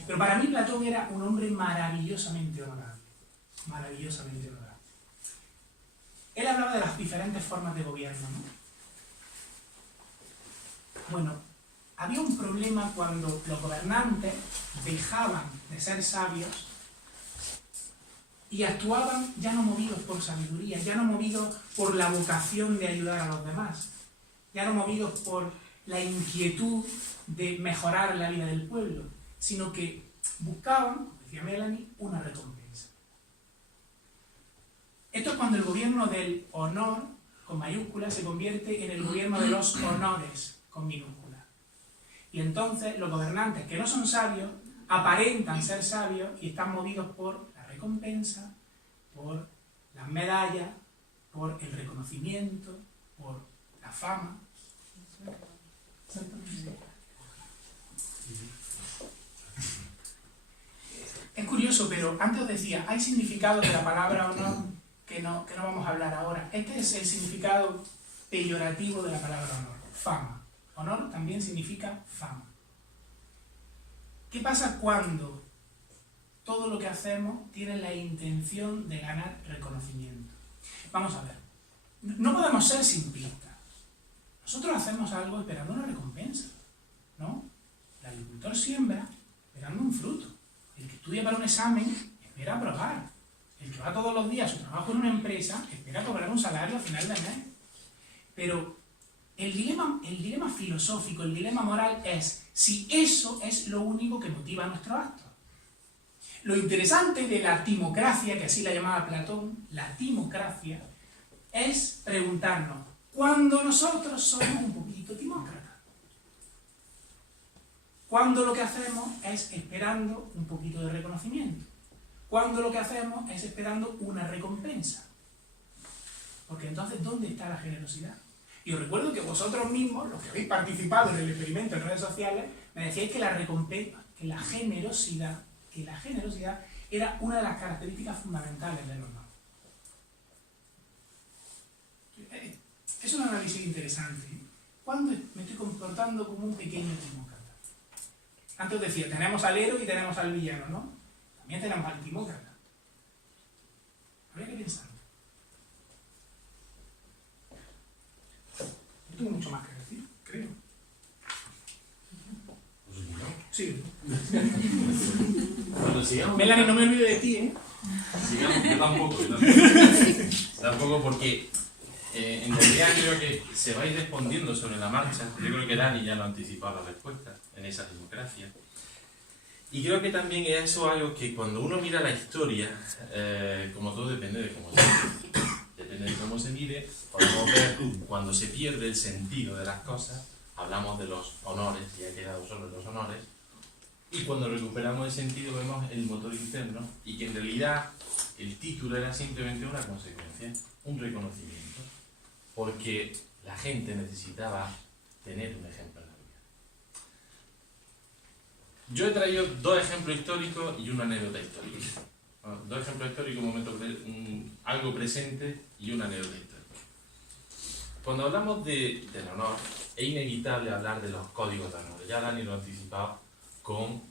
Pero para mí Platón era un hombre maravillosamente honorable. Maravillosamente honorable. Él hablaba de las diferentes formas de gobierno, ¿no? Bueno, había un problema cuando los gobernantes dejaban de ser sabios y actuaban ya no movidos por sabiduría, ya no movidos por la vocación de ayudar a los demás, ya no movidos por la inquietud de mejorar la vida del pueblo, sino que buscaban, como decía Melanie, una recompensa. Esto es cuando el gobierno del honor, con mayúsculas, se convierte en el gobierno de los honores, con minúsculas. Y entonces los gobernantes que no son sabios, aparentan ser sabios y están movidos por la recompensa, por las medallas, por el reconocimiento, por la fama. Es curioso, pero antes os decía, hay significado de la palabra honor que no vamos a hablar ahora. Este es el significado peyorativo de la palabra honor, fama. Honor también significa fama. ¿Qué pasa cuando todo lo que hacemos tiene la intención de ganar reconocimiento? Vamos a ver, no podemos ser simplistas. Nosotros hacemos algo esperando una recompensa, ¿no? El agricultor siembra esperando un fruto. El que estudia para un examen espera aprobar. El que va todos los días a su trabajo en una empresa espera cobrar un salario al final del mes. Pero el dilema filosófico, el dilema moral es si eso es lo único que motiva nuestro acto. Lo interesante de la timocracia, que así la llamaba Platón, la timocracia, es preguntarnos, ¿cuándo nosotros somos un poquito timócratas? Cuando lo que hacemos es esperando un poquito de reconocimiento. Cuando lo que hacemos es esperando una recompensa. Porque entonces, ¿dónde está la generosidad? Y os recuerdo que vosotros mismos, los que habéis participado en el experimento en redes sociales, me decíais que la recompensa, que la generosidad era una de las características fundamentales del honor. Es un análisis interesante. ¿Cuándo me estoy comportando como un pequeño timócrata? Antes os decía, tenemos al héroe y tenemos al villano, ¿no? También tenemos al timócrata. Habría que pensar. Yo tengo mucho más que decir, creo. Sí. Cuando sigamos... Melanie, no me olvides de ti, ¿eh? Sigamos, yo tampoco. Tampoco porque en realidad creo que se va a ir respondiendo sobre la marcha. Yo creo que Dani ya lo ha anticipado la respuesta en esa democracia. Y creo que también eso es algo que cuando uno mira la historia, como todo depende de cómo se mire, depende de cómo se mire, podemos ver cuando se pierde el sentido de las cosas, hablamos de los honores, y ha quedado solo los honores, y cuando recuperamos el sentido vemos el motor interno, y que en realidad el título era simplemente una consecuencia, un reconocimiento, porque la gente necesitaba tener un ejemplo en la vida. Yo he traído dos ejemplos históricos y una anécdota histórica. Dos ejemplos históricos, algo presente y una anécdota histórica. Cuando hablamos del honor, es inevitable hablar de los códigos de honor. Ya Dani lo ha anticipado con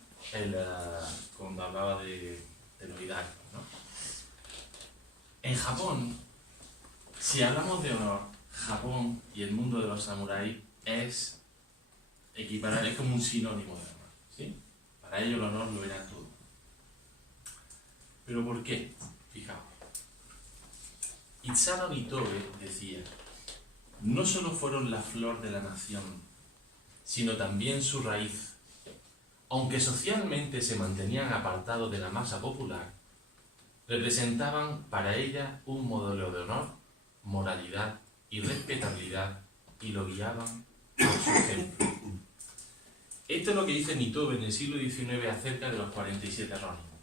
cuando hablaba de los hidalgos, ¿no? En Japón, si hablamos de honor, Japón y el mundo de los samuráis es equiparar, es como un sinónimo de honor, ¿sí? Para ellos el honor lo era todo. ¿Pero por qué? Fijaos. Isano Nitobe decía: no solo fueron la flor de la nación, sino también su raíz. Aunque socialmente se mantenían apartados de la masa popular, representaban para ella un modelo de honor, moralidad y respetabilidad, y lo guiaban por su ejemplo. Esto es lo que dice Nitobe en el siglo XIX acerca de los 47 Ronin.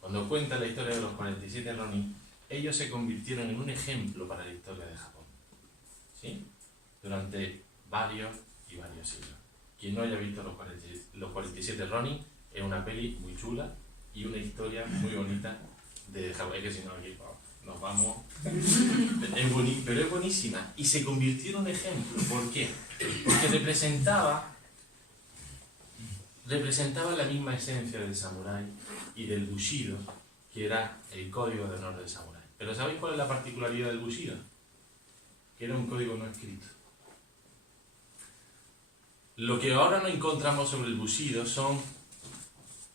Cuando cuenta la historia de los 47 Ronin, ellos se convirtieron en un ejemplo para la historia de Japón, ¿sí? Durante varios y varios siglos. Quien no haya visto los 47 Ronin, es una peli muy chula y una historia muy bonita de Japón. Es que si no, aquí nos vamos. Pero es buenísima. Y se convirtió en un ejemplo. ¿Por qué? Porque representaba la misma esencia del samurái y del bushido, que era el código de honor del samurái. Pero ¿sabéis cuál es la particularidad del bushido? Que era un código no escrito. Lo que ahora no encontramos sobre el bushido son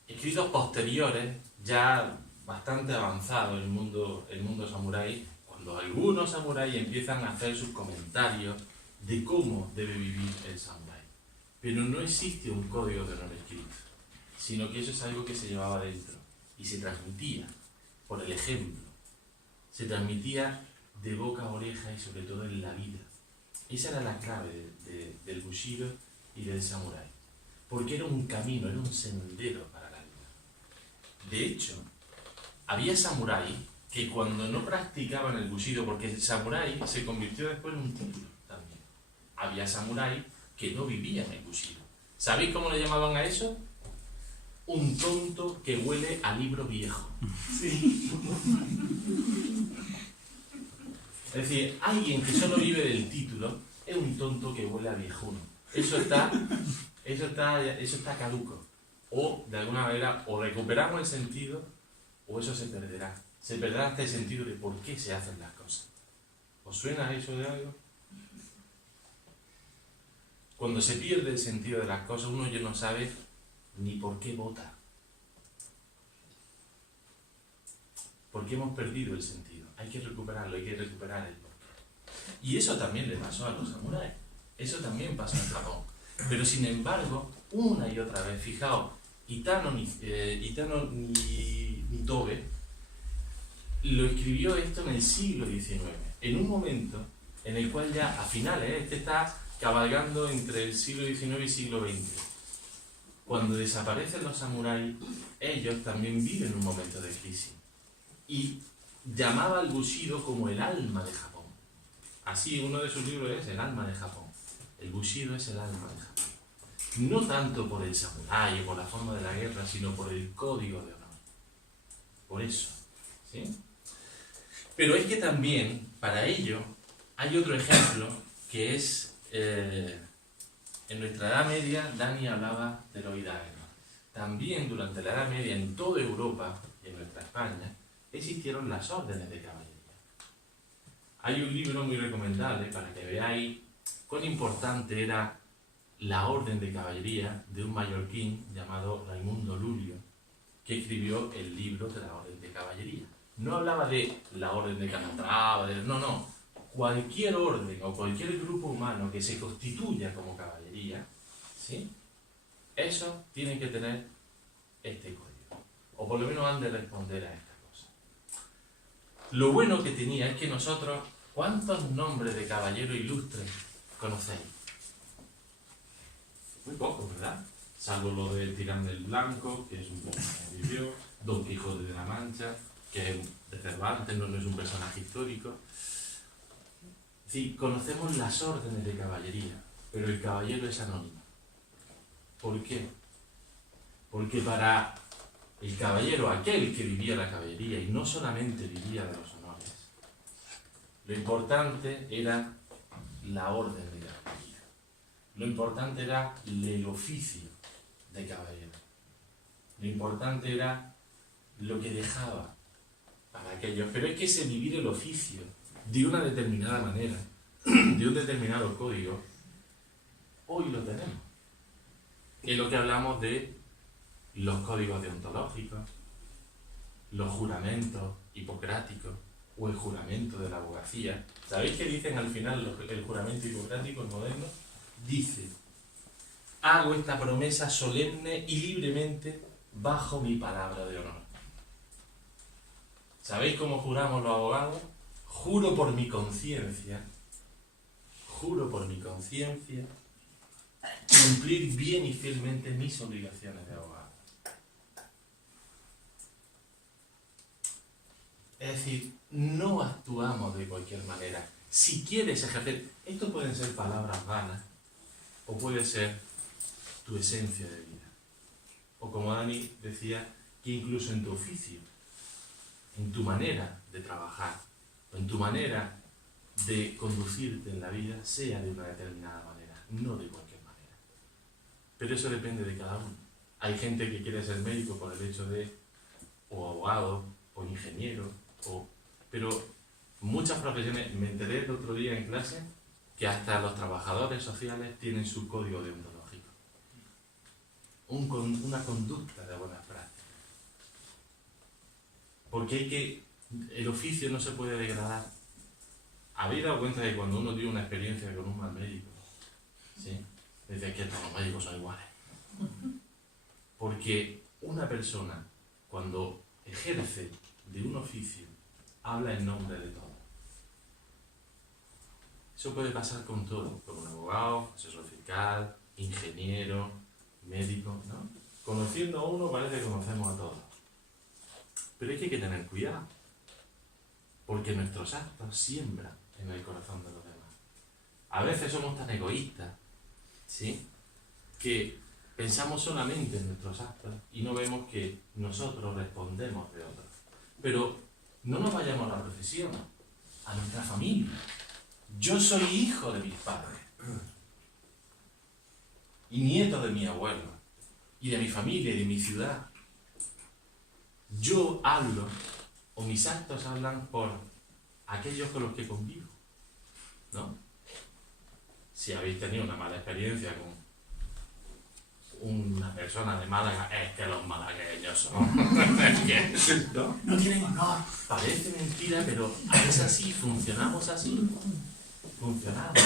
escritos posteriores, ya bastante avanzado el mundo samurái, cuando algunos samuráis empiezan a hacer sus comentarios de cómo debe vivir el samurái. Pero no existe un código de honor escrito, sino que eso es algo que se llevaba dentro y se transmitía por el ejemplo, se transmitía de boca a oreja y sobre todo en la vida. Esa era la clave del bushido y del samurái, porque era un camino, era un sendero para la vida. De hecho, había samuráis que cuando no practicaban el bushido, porque el samurái se convirtió después en un título también, había samuráis que no vivían el bushido. ¿Sabéis cómo le llamaban a eso? Un tonto que huele a libro viejo. Sí. Es decir, alguien que solo vive del título es un tonto que huele a viejuno. Eso está caduco. O, de alguna manera, o recuperamos el sentido, o eso se perderá. Se perderá hasta el sentido de por qué se hacen las cosas. ¿Os suena eso de algo? Cuando se pierde el sentido de las cosas, uno ya no sabe ni por qué vota. Porque hemos perdido el sentido. Hay que recuperarlo, hay que recuperar el porqué. Y eso también le pasó a los samuráis. Eso también pasó en Japón. Pero sin embargo, una y otra vez, fijaos, Isano Nitobe lo escribió esto en el siglo XIX, en un momento en el cual ya a finales, este está cabalgando entre el siglo XIX y siglo XX. Cuando desaparecen los samuráis, ellos también viven un momento de crisis. Y llamaba al bushido como el alma de Japón. Así uno de sus libros es El alma de Japón. El bushido es el alma de Japón. No tanto por el samurái o por la forma de la guerra, sino por el código de honor. Por eso. ¿Sí? Pero es que también, para ello, hay otro ejemplo que es, en nuestra Edad Media, Dani hablaba de los hidalgos. También durante la Edad Media, en toda Europa y en nuestra España, existieron las órdenes de caballería. Hay un libro muy recomendable para que veáis cuán importante era la orden de caballería de un mallorquín llamado Raimundo Lulio, que escribió el libro de la orden de caballería. No hablaba de la orden de Calatrava, no. Cualquier orden o cualquier grupo humano que se constituya como caballería, ¿sí? Eso tiene que tener este código. O por lo menos han de responder a esta cosa. Lo bueno que tenía es que nosotros, ¿cuántos nombres de caballeros ilustres conocéis? Muy pocos, ¿verdad? Salvo lo de Tirán del Blanco, que es un poco que vivió, Don Quijote de la Mancha, que es de Cervantes, no es un personaje histórico. Sí, conocemos las órdenes de caballería, pero el caballero es anónimo. ¿Por qué? Porque para el caballero, aquel que vivía la caballería, y no solamente vivía de los honores, lo importante era la orden de caballería. Lo importante era el oficio de caballero. Lo importante era lo que dejaba para aquellos. Pero es que ese vivir el oficio de una determinada manera, de un determinado código, hoy lo tenemos. Es lo que hablamos de los códigos deontológicos, los juramentos hipocráticos o el juramento de la abogacía. ¿Sabéis qué dicen al final el juramento hipocrático moderno? Dice: hago esta promesa solemne y libremente bajo mi palabra de honor. ¿Sabéis cómo juramos los abogados? Juro por mi conciencia, cumplir bien y fielmente mis obligaciones de abogado. Es decir, no actuamos de cualquier manera. Si quieres ejercer, esto pueden ser palabras vanas, o puede ser tu esencia de vida. O como Dani decía, que incluso en tu oficio, en tu manera de trabajar, o en tu manera de conducirte en la vida, sea de una determinada manera, no de cualquier manera. Pero eso depende de cada uno. Hay gente que quiere ser médico por el hecho de, o abogado, o ingeniero, pero muchas profesiones, me enteré el otro día en clase, que hasta los trabajadores sociales tienen su código deontológico. Una conducta de buenas prácticas. Porque el oficio no se puede degradar. ¿Habéis dado cuenta de que cuando uno tiene una experiencia con un mal médico, ¿sí? Dice que todos los médicos son iguales? Porque una persona, cuando ejerce de un oficio, habla en nombre de todo. Eso puede pasar con todo, con un abogado, asesor fiscal, ingeniero, médico, ¿no? Conociendo a uno parece que conocemos a todos. Pero es que hay que tener cuidado, porque nuestros actos siembran en el corazón de los demás. A veces somos tan egoístas, ¿sí?, que pensamos solamente en nuestros actos y no vemos que nosotros respondemos de otros. Pero no nos vayamos a la profesión, a nuestra familia. Yo soy hijo de mis padres y nieto de mi abuelo y de mi familia y de mi ciudad. Yo hablo, o mis actos hablan por aquellos con los que convivo, ¿no? Si habéis tenido una mala experiencia con una persona de Málaga, es que los malagueños son... ¿no? No tienen honor. Parece mentira, pero es así, funcionamos así. Funcionamos.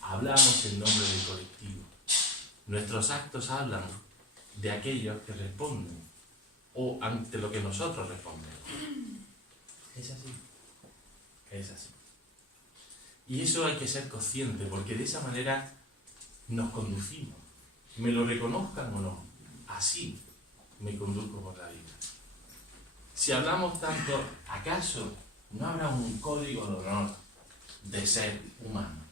Hablamos en nombre del colectivo. Nuestros actos hablan de aquellos que responden o ante lo que nosotros respondemos. Es así. Es así. Y eso hay que ser consciente, porque de esa manera nos conducimos. Me lo reconozcan o no, así me conduzco por la vida. Si hablamos tanto, ¿acaso no habrá un código de honor de ser humano?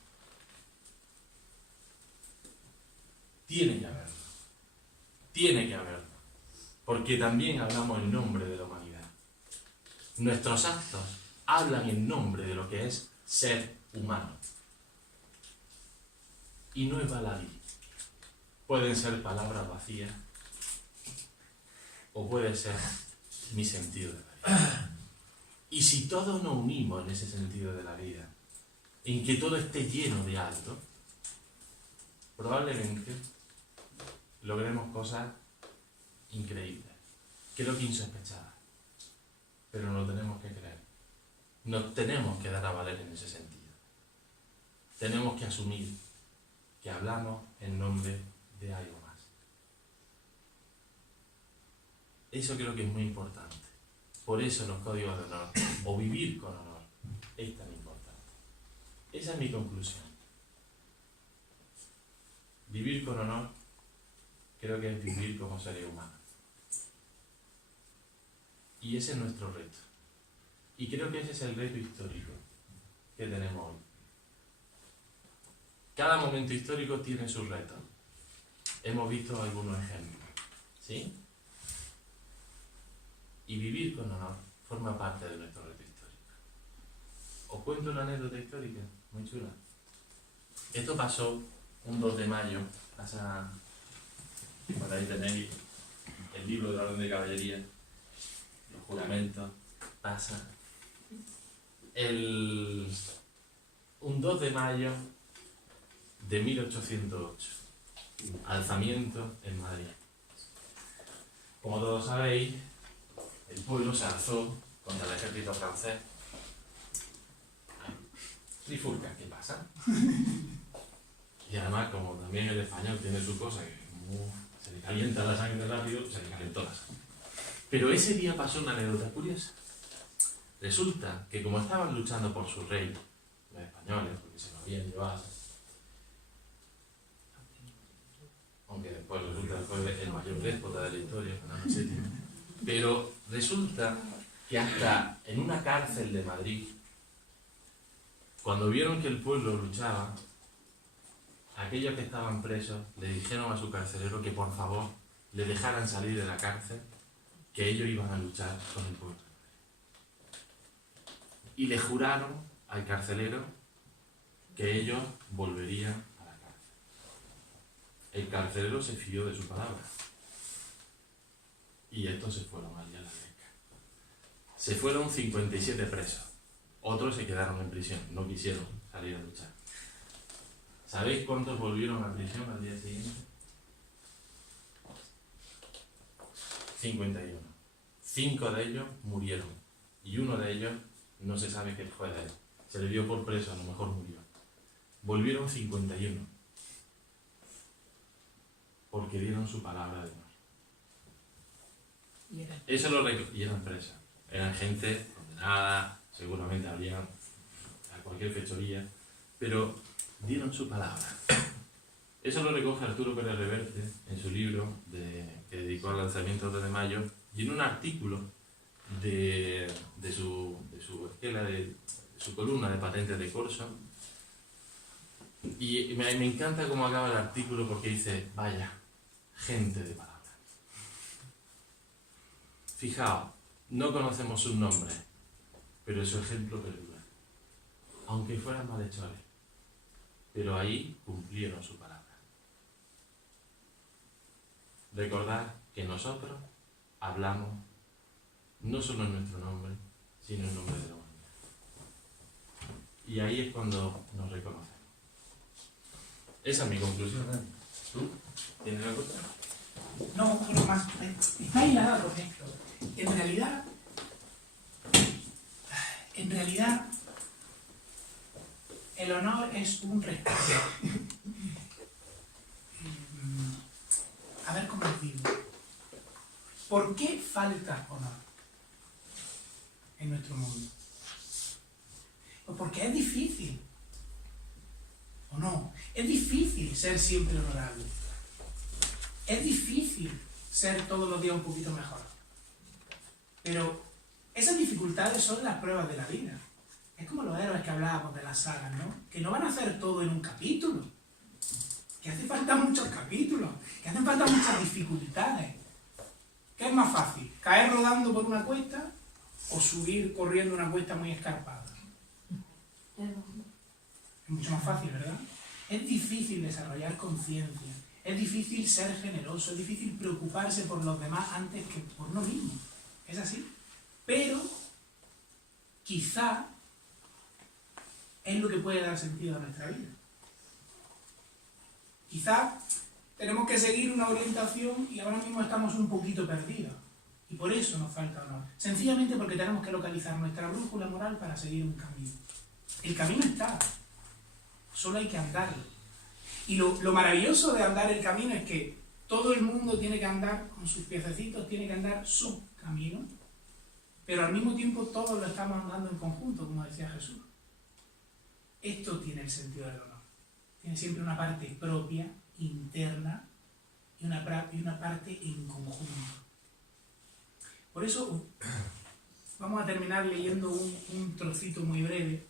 Tiene que haberlo. Tiene que haberlo. Porque también hablamos en nombre de la humanidad. Nuestros actos hablan en nombre de lo que es ser humano. Y no es baladí. Pueden ser palabras vacías o puede ser mi sentido de la vida. Y si todos nos unimos en ese sentido de la vida, en que todo esté lleno de algo, probablemente logremos cosas increíbles, creo que insospechadas, pero no tenemos que creer. Nos tenemos que dar a valer en ese sentido. Tenemos que asumir que hablamos en nombre de algo más. Eso creo que es muy importante. Por eso los códigos de honor, o vivir con honor, es tan importante. Esa es mi conclusión. Vivir con honor creo que es vivir como seres humanos. Y ese es nuestro reto. Y creo que ese es el reto histórico que tenemos hoy. Cada momento histórico tiene sus retos. Hemos visto algunos ejemplos, ¿sí? Y vivir con honor forma parte de nuestro reto histórico. Os cuento una anécdota histórica muy chula. Esto pasó un 2 de mayo, por ahí tenéis el libro de la Orden de Caballería, los juramentos, pasa un 2 de mayo de 1808, alzamiento en Madrid. Como todos sabéis, el pueblo se alzó contra el ejército francés. Trifulcas, ¿qué pasa? Y además, como también el español tiene su cosa, que se le calienta la sangre rápido, se le calentó la sangre. Pero ese día pasó una anécdota curiosa. Resulta que como estaban luchando por su rey, los españoles, porque se lo habían llevado, aunque después resulta que fue el mayor déspota de la historia, Fernando VII, pero resulta que hasta en una cárcel de Madrid, cuando vieron que el pueblo luchaba, aquellos que estaban presos le dijeron a su carcelero que por favor le dejaran salir de la cárcel, que ellos iban a luchar con el pueblo. Y le juraron al carcelero que ellos volverían a la cárcel. El carcelero se fió de su palabra. Y estos se fueron allí a la Greca. Se fueron 57 presos. Otros se quedaron en prisión, no quisieron salir a luchar. ¿Sabéis cuántos volvieron a prisión al día siguiente? 51. 5 de ellos murieron. Y uno de ellos no se sabe qué fue de él. Se le dio por preso, a lo mejor murió. Volvieron 51. Porque dieron su palabra de honor. Eso lo y eran presas. Eran gente condenada, seguramente habrían a cualquier fechoría, pero dieron su palabra. Eso lo recoge Arturo Pérez Reverte en su libro que dedicó al lanzamiento de mayo, y en un artículo de su esquela, de su columna de patentes de corso. Y me encanta cómo acaba el artículo, porque dice: vaya, gente de palabra. Fijaos, no conocemos sus nombres, pero su ejemplo perdura. Aunque fueran malhechores, pero ahí cumplieron su palabra. Recordad que nosotros hablamos no solo en nuestro nombre, sino en nombre de la humanidad. Y ahí es cuando nos reconocemos. Esa es mi conclusión. ¿Tú tienes algo? No, quiero más. Está hilado con esto. En realidad, el honor es un respeto. A ver cómo os digo. ¿Por qué falta honor en nuestro mundo? Pues porque es difícil. ¿O no? Es difícil ser siempre honorable. Es difícil ser todos los días un poquito mejor. Pero esas dificultades son las pruebas de la vida. Es como los héroes que hablábamos de las sagas, ¿no? Que no van a hacer todo en un capítulo. Que hace falta muchos capítulos. Que hacen falta muchas dificultades. ¿Qué es más fácil? ¿Caer rodando por una cuesta o subir corriendo una cuesta muy escarpada? Es mucho más fácil, ¿verdad? Es difícil desarrollar conciencia. Es difícil ser generoso. Es difícil preocuparse por los demás antes que por uno mismo. Es así. Pero quizá es lo que puede dar sentido a nuestra vida. Quizá tenemos que seguir una orientación y ahora mismo estamos un poquito perdidos. Y por eso nos falta honor. Sencillamente porque tenemos que localizar nuestra brújula moral para seguir un camino. El camino está. Solo hay que andarlo. Y lo maravilloso de andar el camino es que todo el mundo tiene que andar con sus piececitos, tiene que andar su camino, pero al mismo tiempo todos lo estamos andando en conjunto, como decía Jesús. Esto tiene el sentido del honor. Tiene siempre una parte propia, interna, y una parte en conjunto. Por eso vamos a terminar leyendo un trocito muy breve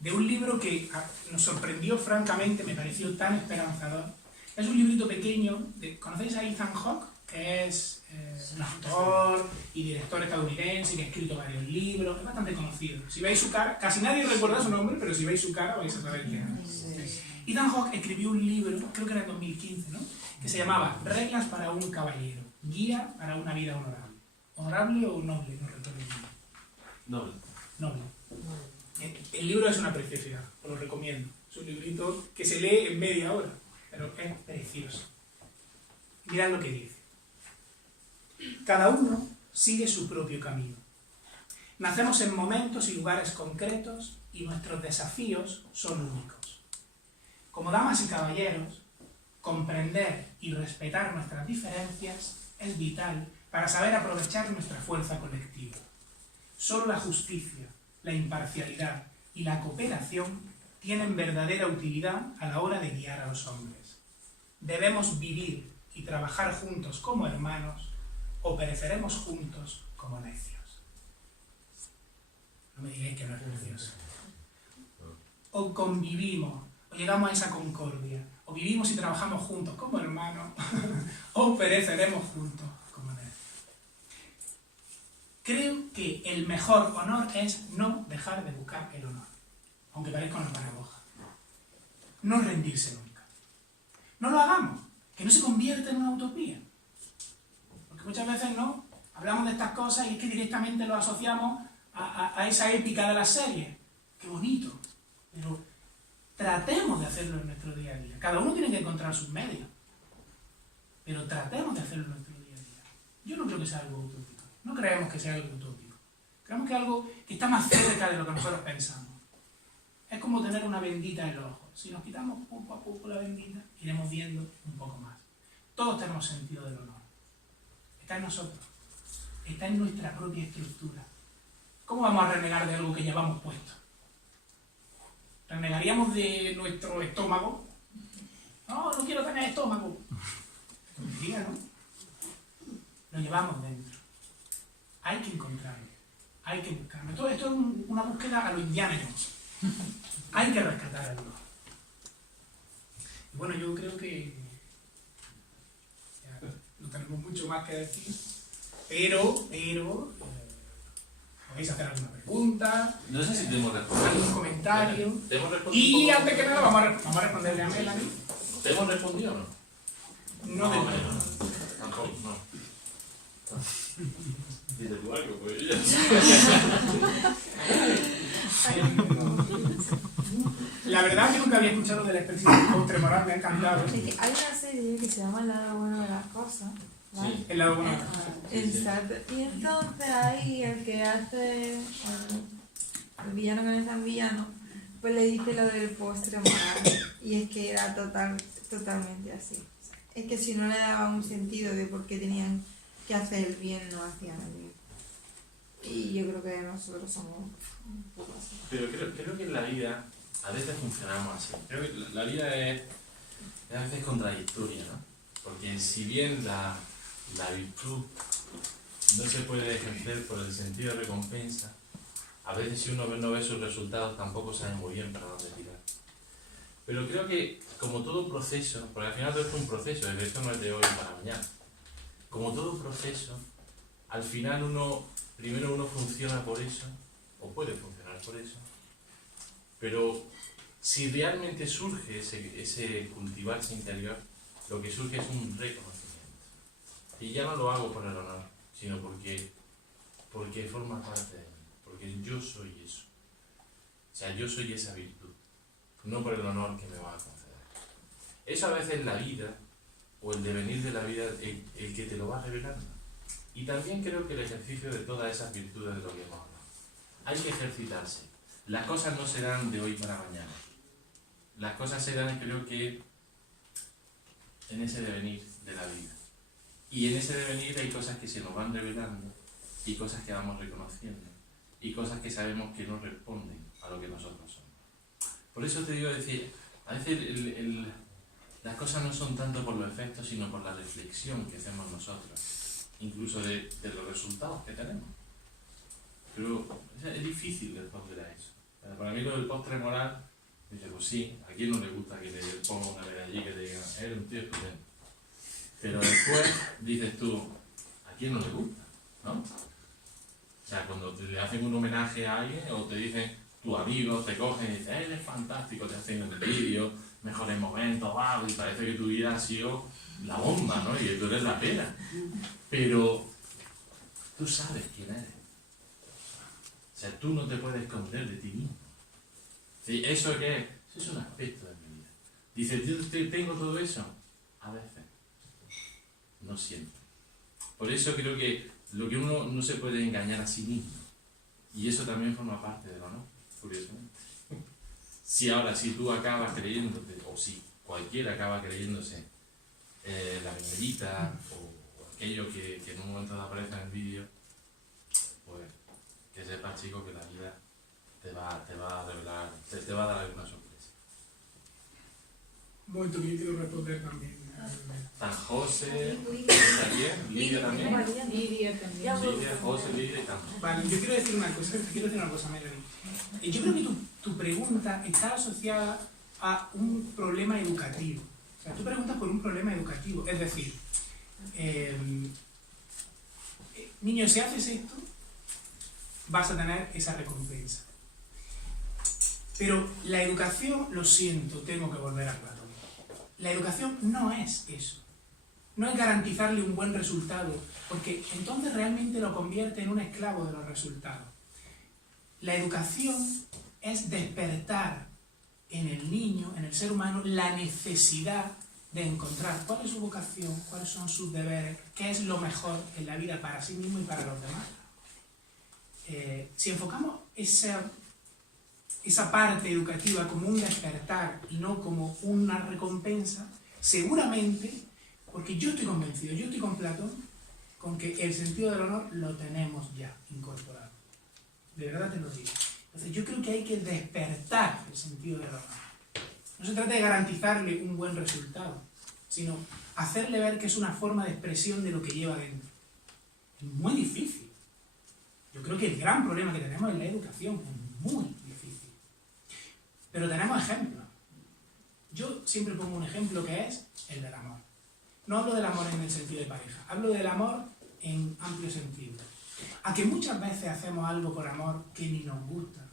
de un libro que nos sorprendió francamente, me pareció tan esperanzador. Es un librito pequeño. ¿Conocéis a Ethan Hawke? Que es un actor y director estadounidense que ha escrito varios libros, es bastante conocido. Si veis su cara, casi nadie recuerda su nombre, pero si veis su cara vais a saber quién es. Ethan Hawke escribió un libro, creo que era en 2015, ¿no? Que se llamaba Reglas para un caballero. guía para una vida honorable. ¿Honorable o noble? No recuerdo bien. Noble. Noble. El libro es una preciosidad, os lo recomiendo. Es un librito que se lee en media hora, pero es precioso. Mirad lo que dice. Cada uno sigue su propio camino. Nacemos en momentos y lugares concretos y nuestros desafíos son únicos. Como damas y caballeros, comprender y respetar nuestras diferencias es vital para saber aprovechar nuestra fuerza colectiva. Solo la justicia, la imparcialidad y la cooperación tienen verdadera utilidad a la hora de guiar a los hombres. Debemos vivir y trabajar juntos como hermanos o pereceremos juntos como necios. No me diréis que no es precioso. O convivimos, o llegamos a esa concordia, o vivimos y trabajamos juntos como hermanos, o pereceremos juntos como necios. Creo que el mejor honor es no dejar de buscar el honor, aunque parezca una paradoja. No rendirse nunca. No lo hagamos, que no se convierta en una utopía. Porque muchas veces no hablamos de estas cosas y es que directamente lo asociamos a esa épica de las series. Qué bonito. Pero tratemos de hacerlo en nuestro día a día. Cada uno tiene que encontrar sus medios. Pero tratemos de hacerlo en nuestro día a día. Yo no creo que sea algo utópico. No creemos que sea algo utópico. Creemos que es algo que está más cerca de lo que nosotros pensamos. Es como tener una bendita en los ojos. Si nos quitamos poco a poco la bendita, iremos viendo un poco más. Todos tenemos sentido del honor. Está en nosotros. Está en nuestra propia estructura. ¿Cómo vamos a renegar de algo que llevamos puesto? ¿Renegaríamos de nuestro estómago? No, no quiero tener estómago. Tontería, ¿no? Lo llevamos dentro. Hay que encontrarlo. Hay que buscarlo. Esto es una búsqueda a lo Indiana Jones. Hay que rescatar el honor. Y bueno, yo creo que ya no tenemos mucho más que decir, pero podéis hacer alguna pregunta, No sé si te hemos respondido. algún comentario. ¿Te hemos respondido? Y antes que nada vamos a responderle a Melanie. ¿Te hemos respondido o no? No de nuevo. Tampoco, no. Dice tú algo, pues yo ya. La verdad que nunca había escuchado de la expresión postremoral, me ha encantado. Es que hay una serie que se llama El lado bueno de las cosas, ¿vale? Sí. El lado bueno. Exacto. Y entonces ahí el que hace el villano que no es tan villano, pues le dice lo del postre moral. Y es que era totalmente así. Es que si no le daba un sentido de por qué tenían que hacer el bien, no hacían el bien. Y yo creo que nosotros somos un poco así. Pero creo que en la vida a veces funcionamos así. Creo que la vida es a veces contradictoria, ¿no? Porque si bien la virtud no se puede ejercer por el sentido de recompensa, a veces si uno no ve sus resultados tampoco sabe muy bien para dónde tirar. Pero creo que como todo proceso, porque al final es un proceso, esto no es de hoy para mañana, como todo proceso, al final primero uno funciona por eso, o puede funcionar por eso, pero si realmente surge ese cultivarse interior, lo que surge es un reconocimiento. Y ya no lo hago por el honor, sino porque forma parte de mí, porque yo soy eso. O sea, yo soy esa virtud, no por el honor que me va a conceder. Eso a veces la vida, o el devenir de la vida, el que te lo va revelando. Y también creo que el ejercicio de todas esas virtudes de lo que hemos hablado. Hay que ejercitarse. Las cosas no se dan de hoy para mañana. Las cosas se dan, creo que, en ese devenir de la vida. Y en ese devenir hay cosas que se nos van revelando y cosas que vamos reconociendo y cosas que sabemos que no responden a lo que nosotros somos. Por eso te digo decir, a veces las cosas no son tanto por los efectos, sino por la reflexión que hacemos nosotros, incluso de los resultados que tenemos. Pero es difícil responder a eso. Para mí lo del postre moral, dice, pues sí, a quién no le gusta que le ponga una medalla y que te digan, eres un tío estupendo. Pero después dices tú, ¿a quién no le gusta? ¿No? O sea, cuando le hacen un homenaje a alguien o te dicen, tus amigos te cogen y dicen, eres fantástico, te hacen el vídeo, mejores momentos, wow, y parece que tu vida ha sido la bomba, ¿no? Y tú eres la pera. Pero tú sabes quién eres. O sea, tú no te puedes esconder de ti mismo. ¿Sí? ¿Eso qué es? Eso es un aspecto de mi vida. Dices, yo tengo todo eso. A veces. No siempre. Por eso creo que lo que uno no se puede engañar a sí mismo. Y eso también forma parte del honor, curiosamente. Si tú acabas creyéndote, o si cualquiera acaba creyéndose la primerita o aquello que en un momento aparece en el vídeo, pues que sepas, chico, que la vida te va a revelar, te va a dar alguna sorpresa. Un momento que yo quiero responder también. San José, ¿está bien? Lidia también. Lidia también. Lidia, José, Lidia y tanto. Vale, yo quiero decir una cosa, Melanie. Yo creo que tu pregunta está asociada a un problema educativo. O sea, tú preguntas por un problema educativo. Es decir, niño, si haces esto, vas a tener esa recompensa. Pero la educación, lo siento, tengo que volver a Platón. La educación no es eso. No es garantizarle un buen resultado, porque entonces realmente lo convierte en un esclavo de los resultados. La educación es despertar en el niño, en el ser humano, la necesidad de encontrar cuál es su vocación, cuáles son sus deberes, qué es lo mejor en la vida para sí mismo y para los demás. Si enfocamos esa parte educativa como un despertar y no como una recompensa, seguramente, porque yo estoy convencido, yo estoy con Platón, con que el sentido del honor lo tenemos ya incorporado. De verdad te lo digo. Entonces yo creo que hay que despertar el sentido del honor. No se trata de garantizarle un buen resultado, sino hacerle ver que es una forma de expresión de lo que lleva dentro. Es muy difícil. Yo creo que el gran problema que tenemos es la educación, es muy difícil. Pero tenemos ejemplos. Yo siempre pongo un ejemplo que es el del amor. No hablo del amor en el sentido de pareja, hablo del amor en amplio sentido. A que muchas veces hacemos algo por amor que ni nos gusta,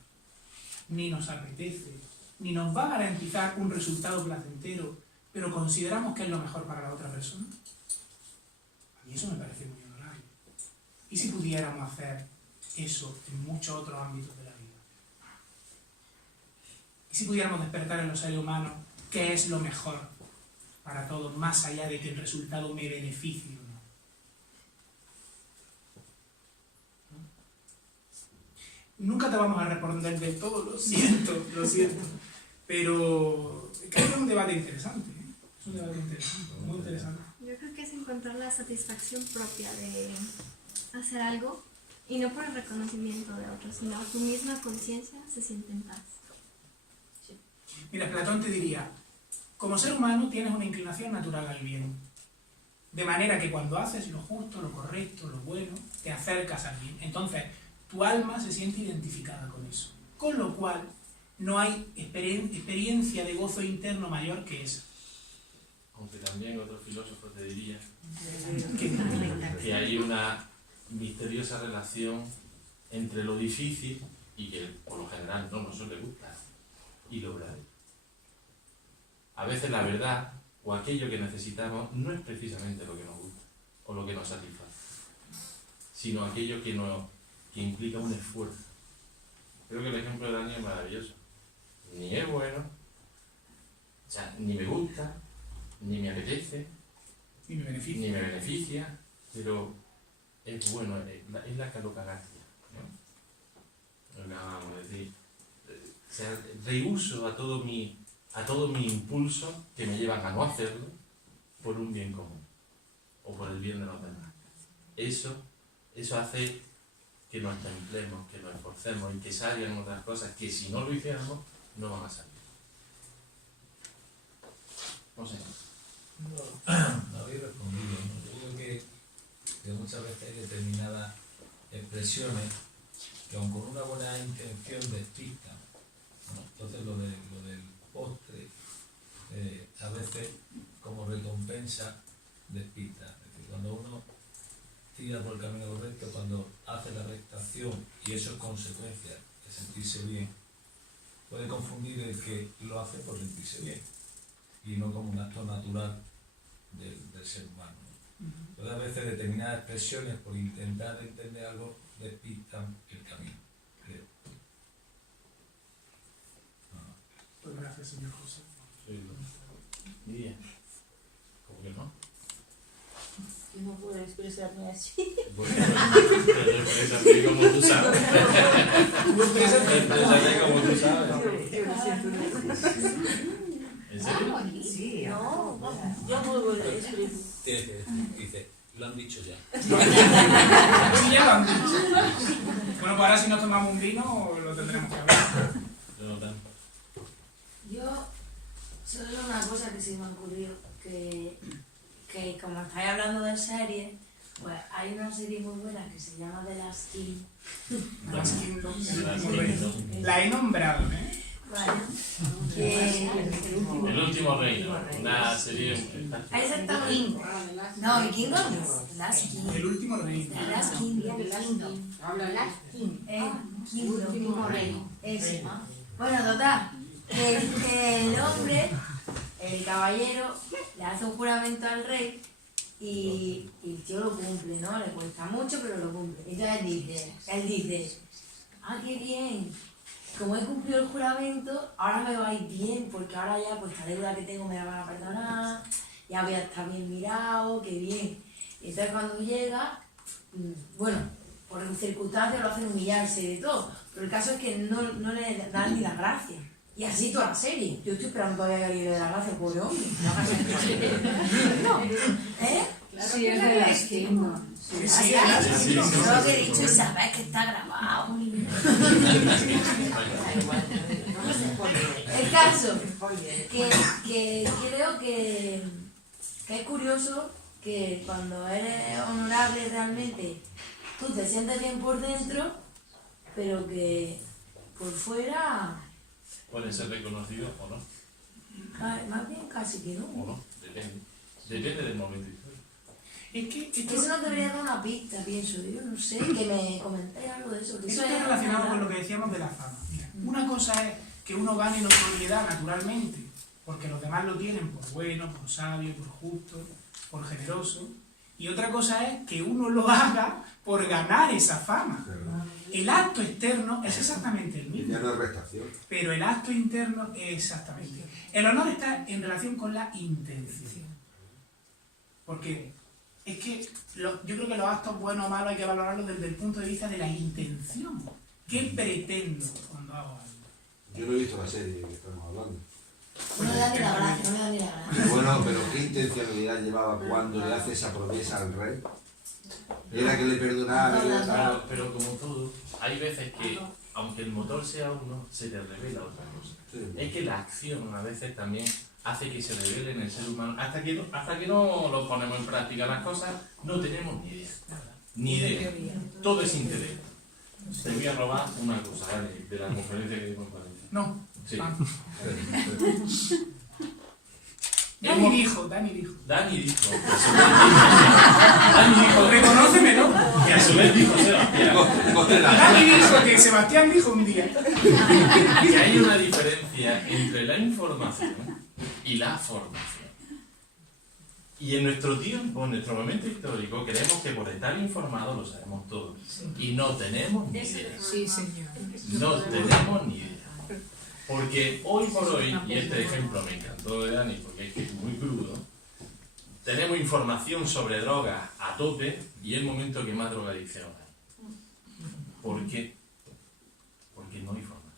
ni nos apetece, ni nos va a garantizar un resultado placentero, pero consideramos que es lo mejor para la otra persona. A mí eso me parece muy honorable. ¿Y si pudiéramos hacer eso en muchos otros ámbitos de la vida? ¿Y si pudiéramos despertar en los seres humanos qué es lo mejor para todos, más allá de que el resultado me beneficie o no? Nunca te vamos a responder de todo, lo siento, pero creo que es un debate interesante, ¿eh? Es un debate interesante, muy interesante. Yo creo que es encontrar la satisfacción propia de hacer algo y no por el reconocimiento de otros, sino tu misma conciencia se siente en paz. Mira, Platón te diría, como ser humano tienes una inclinación natural al bien, de manera que cuando haces lo justo, lo correcto, lo bueno, te acercas al bien. Entonces, tu alma se siente identificada con eso. Con lo cual, no hay experiencia de gozo interno mayor que esa. Aunque también otro filósofo te diría que hay una misteriosa relación entre lo difícil y que por lo general no nos suele gustar y lo verdadero. A veces la verdad o aquello que necesitamos no es precisamente lo que nos gusta o lo que nos satisface, sino aquello que implica un esfuerzo. Creo que el ejemplo de Dani es maravilloso. Ni es bueno, o sea, ni me gusta, ni me apetece, ni me beneficia, pero es bueno, es la calocagacia, ¿no? Lo que acabamos de decir. O sea, rehuso a todo mi impulso que me llevan a no hacerlo por un bien común o por el bien de los demás. Eso hace que nos templemos, que nos esforcemos y que salgan otras cosas que si no lo hiciéramos no van a salir. No sé. No habéis respondido, ¿no? Yo creo que muchas veces hay determinadas expresiones que aun con una buena intención despistan, ¿no? Entonces lo del postre a veces como recompensa despista. Es decir, cuando uno tira por el camino correcto, cuando hace la rectación y eso es consecuencia de sentirse bien, puede confundir el que lo hace por sentirse bien y no como un acto natural del ser humano. Entonces, a veces determinadas expresiones, por intentar entender algo, despistan el camino. Creo. Pues gracias, señor José. Sí, bien. ¿Cómo que no? Yo no puedo expresarme así. Bueno, te expresaré como tú sabes. Te expresaré como tú sabes. Yo lo siento. ¿En serio? Sí, no, yo puedo expresar. Tienes que decir, dice, lo han dicho ya. Sí, ya lo han dicho. Bueno, pues ahora si nos tomamos un vino, lo tendremos que hablar. Jonathan. Yo, solo una cosa que se me ocurrió, que como estáis hablando de series, pues hay una serie muy buena que se llama The Last King. Las Kingdom, el último reino. La he nombrado, ¿eh? Vale. Que... El último reino. Una serie. Ahí está King. No, el Kingdom no. The Last King. El último reino. The Last Kingdom. Kingdom. Último reino. Ese. Bueno, total. Que el hombre, el caballero, le hace un juramento al rey y el tío lo cumple, ¿no? Le cuesta mucho, pero lo cumple. Entonces él dice, ah, qué bien. Como he cumplido el juramento, ahora me va a ir bien, porque ahora ya pues la deuda que tengo me la van a perdonar, ya voy a estar bien mirado, qué bien. Y entonces cuando llega, bueno, por circunstancias lo hacen humillarse y de todo, pero el caso es que no le dan ni las gracias. Y así toda la serie. Yo estoy esperando todavía que le dé las gracias, pobre hombre. No. ¿Eh? Sí, es de las Kingdom. Sí, sí, Last Yo Kingdom. lo que he dicho es saber que está grabado. El caso, que creo que es curioso que cuando eres honorable realmente, tú te sientes bien por dentro, pero que por fuera, Puede ser reconocido o no. más bien casi que O no. no. Depende. Depende del momento histórico. Es que esto, Eso nos debería dar una pista, pienso yo, no sé, que me comentéis algo de eso. Que eso eso está es relacionado verdad. con lo que decíamos de la fama. Mira, una cosa es que uno gane notoriedad naturalmente, porque los demás lo tienen por bueno, por sabio, por justo, por generoso. Y otra cosa es que uno lo haga por ganar esa fama. El acto externo es exactamente el mismo, Ya no es restación. pero el acto interno es exactamente. El honor está en relación con la intención. Porque es que yo creo que los actos buenos o malos hay que valorarlos desde el punto de vista de la intención. ¿Qué pretendo cuando hago algo? Yo no he visto la serie que estamos hablando. No le da ni la gracia, no le da ni la gracia. Bueno, pero ¿qué intencionalidad llevaba cuando le hace esa promesa al rey? Era que le perdonaba, que le Claro, pero como todo, hay veces que, aunque el motor sea uno, se te revela otra cosa. Sí. Es que la acción a veces también hace que se revele en el ser humano. Hasta que no lo ponemos en práctica las cosas, no tenemos ni idea. Ni idea. Todo es interés. Te voy a robar una cosa, ¿vale? De la conferencia que dimos en Valencia. No. Sí. Ah. Dani dijo. Dani dijo, Reconócemelo. que a su vez dijo Sebastián, Dani dijo que Sebastián dijo un día. que hay una diferencia entre la información y la formación. Y en nuestro tiempo, en nuestro momento histórico, creemos que por estar informados lo sabemos todo. Y no tenemos ni idea. Sí, señor. No tenemos ni idea. Porque hoy por hoy, y este ejemplo me encantó de Dani porque es que es muy crudo, tenemos información sobre drogas a tope y es el momento que más drogadicción hay. ¿Por qué? Porque no hay información.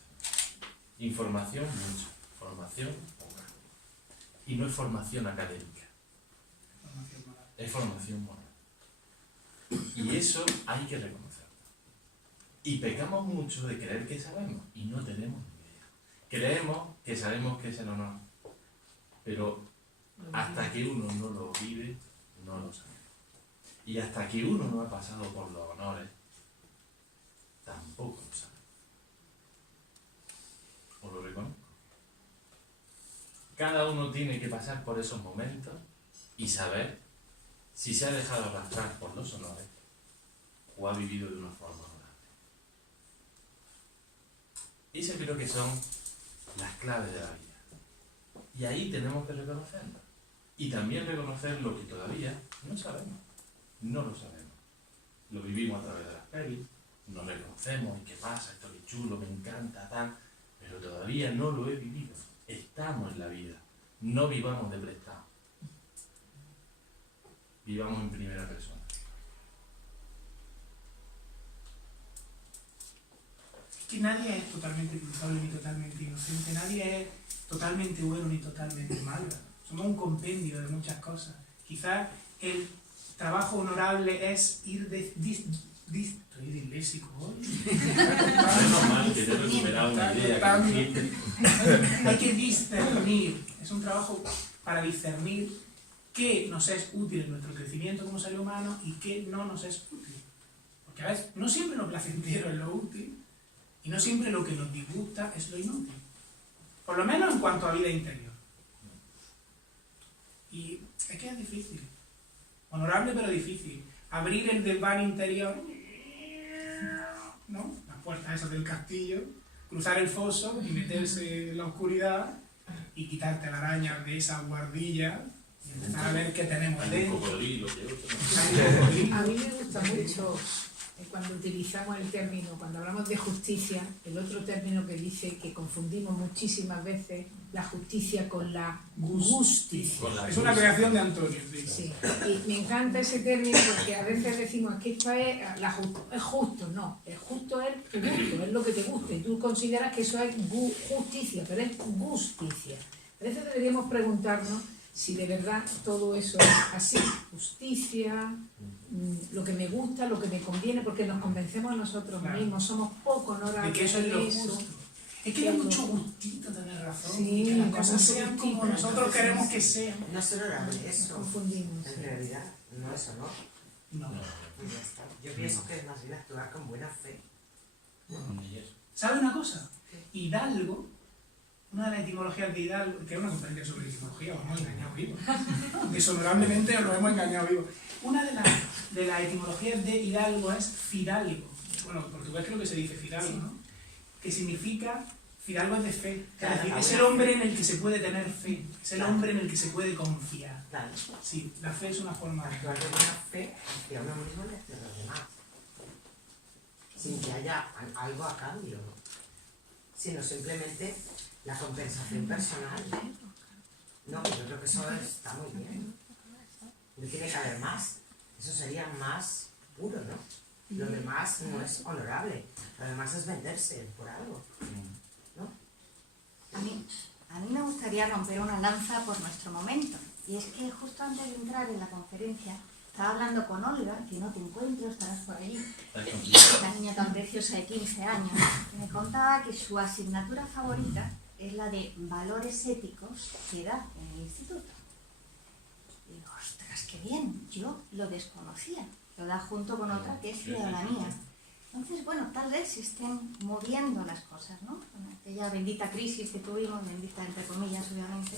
Información mucha, formación poca. Y no es formación académica, es formación moral. Y eso hay que reconocerlo. Y pecamos mucho de creer que sabemos y no tenemos ni idea. Creemos que sabemos qué es el honor, pero hasta que uno no lo vive, no lo sabe. Y hasta que uno no ha pasado por los honores, tampoco lo sabe. Os lo reconozco. Cada uno tiene que pasar por esos momentos y saber si se ha dejado arrastrar por los honores o ha vivido de una forma honorable. Eso creo que son las claves de la vida. Y ahí tenemos que reconocerlo. Y también reconocer lo que todavía no sabemos. No lo sabemos. Lo vivimos a través de las pelis, nos reconocemos, ¿y qué pasa? Esto es chulo, me encanta, tal. Pero todavía no lo he vivido. Estamos en la vida. No vivamos de prestado. Vivamos en primera persona. Es que nadie es totalmente culpable ni totalmente inocente, nadie es totalmente bueno ni totalmente malo. Somos un compendio de muchas cosas. Quizás el trabajo honorable es ir estoy disléxico hoy. Es normal que te he recuperado una idea que dijiste. Hay que discernir. Es un trabajo para discernir qué nos es útil en nuestro crecimiento como ser humano y qué no nos es útil. Porque a veces no siempre lo placentero es lo útil y no siempre lo que nos disgusta es lo inútil. Por lo menos en cuanto a vida interior. Y es que es difícil. Honorable pero difícil. Abrir el desván interior, ¿no? Las puertas esas del castillo, cruzar el foso y meterse en la oscuridad y quitarte la araña de esa guardilla y empezar a ver qué tenemos Hay un dentro. cocodrilo, que otro. Hay un cocodrilo. A mí me gusta mucho cuando utilizamos el término, cuando hablamos de justicia, el otro término que dice que confundimos muchísimas veces la justicia con la justicia. Con la Es una creación de Antonio. Sí. Sí, y me encanta ese término porque a veces decimos que esto es, es justo, no, el justo es tu gusto, es lo que te guste, y tú consideras que eso es justicia, pero es justicia. A veces deberíamos preguntarnos si de verdad todo eso es así, justicia, lo que me gusta, lo que me conviene, porque nos convencemos nosotros Claro. mismos, somos poco honorables De que eso es lo en eso. justo. Es que da mucho gustito tener razón. Sí, que las da cosas mucho sean gustito. como nosotros queremos que sean. No es honorable Nos eso. confundimos. En Sí. realidad, no es honor. No. Y ya está. Yo pienso que es más bien actuar con buena fe. Y eso. ¿Sabe una cosa? Hidalgo, una de las etimologías de Hidalgo, que era una conferencia sobre etimología, os hemos engañado vivos. Deshonorablemente nos hemos engañado vivos. Una de las etimologías de Hidalgo es fidalgo. Bueno, en portugués creo que se dice fidalgo, ¿no? Que significa, fidalgo es de fe. Claro, Es decir, la es buena el hombre fe. en el que se puede tener fe. Es el Claro. hombre en el que se puede confiar. Claro. Sí, la fe es una forma de... Actuar de buena fe hacia uno mismo y hacia los demás. Sin que haya algo a cambio. Sino simplemente la compensación personal. No, yo creo que eso está muy bien. No tiene que haber más. Eso sería más puro, ¿no? Lo demás no es honorable. Lo demás es venderse por algo. A mí me gustaría romper una lanza por nuestro momento. Y es que justo antes de entrar en la conferencia, estaba hablando con Olga, que no te encuentro, estarás por allí, una niña tan preciosa de 15 años, que me contaba que su asignatura favorita es la de valores éticos que da en el instituto. Y digo, ostras, qué bien, yo lo desconocía. Lo da junto con otra que es ciudadanía. Entonces, bueno, tal vez se estén moviendo las cosas, ¿no? Con aquella bendita crisis que tuvimos, bendita entre comillas, obviamente,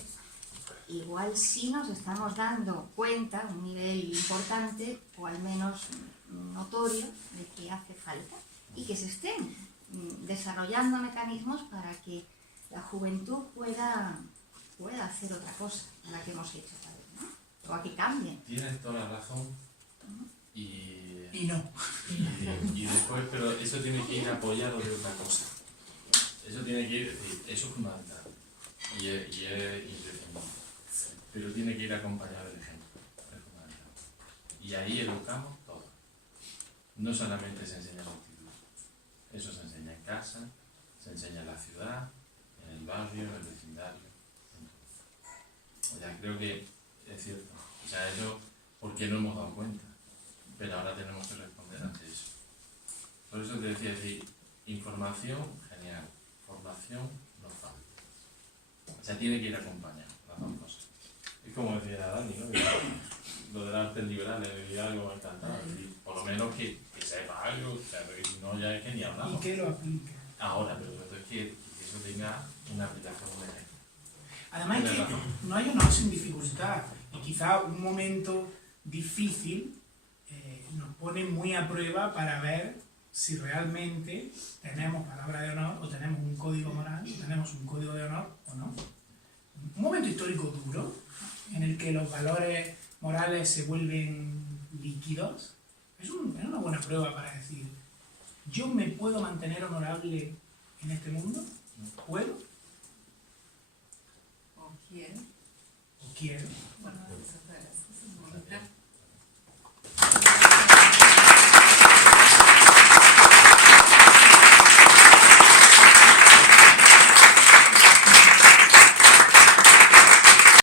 igual sí nos estamos dando cuenta, un nivel importante, o al menos notorio, de que hace falta, y que se estén desarrollando mecanismos para que la juventud pueda hacer otra cosa de la que hemos hecho, ¿sabes? ¿No? O a que cambien. Tienes toda la razón. Y no. Y después, pero eso tiene que ir apoyado de otra cosa. Eso tiene que ir, es decir, eso es fundamental. Y es imprescindible. Pero tiene que ir acompañado del ejemplo. Es fundamental. Y ahí educamos todo. No solamente se enseña la actitud. Eso se enseña en casa, se enseña en la ciudad, en el barrio, en el vecindario. En todo. O sea, creo que es cierto. O sea, eso porque no hemos dado cuenta. Pero ahora tenemos que responder ante eso. Por eso te decía, decir, información, genial. Formación, no falta. O sea, tiene que ir acompañado, las dos cosas. Es como decía Dani, ¿no? Que lo del arte liberal, de algo encantado. Es decir, por lo menos que sepa algo, claro, y si no, ya es que ni hablamos. Y que lo aplique. Ahora, pero esto es que eso tenga una aplicación de ejemplo. Además es que no hay honor sin dificultad. Y quizá un momento difícil nos pone muy a prueba para ver si realmente tenemos palabra de honor o tenemos un código moral, o tenemos un código de honor o no. Un momento histórico duro en el que los valores morales se vuelven líquidos, es una buena prueba para decir, ¿yo me puedo mantener honorable en este mundo? ¿Puedo? ¿O quién? ¿O quiero? Bueno, eso es voluntad.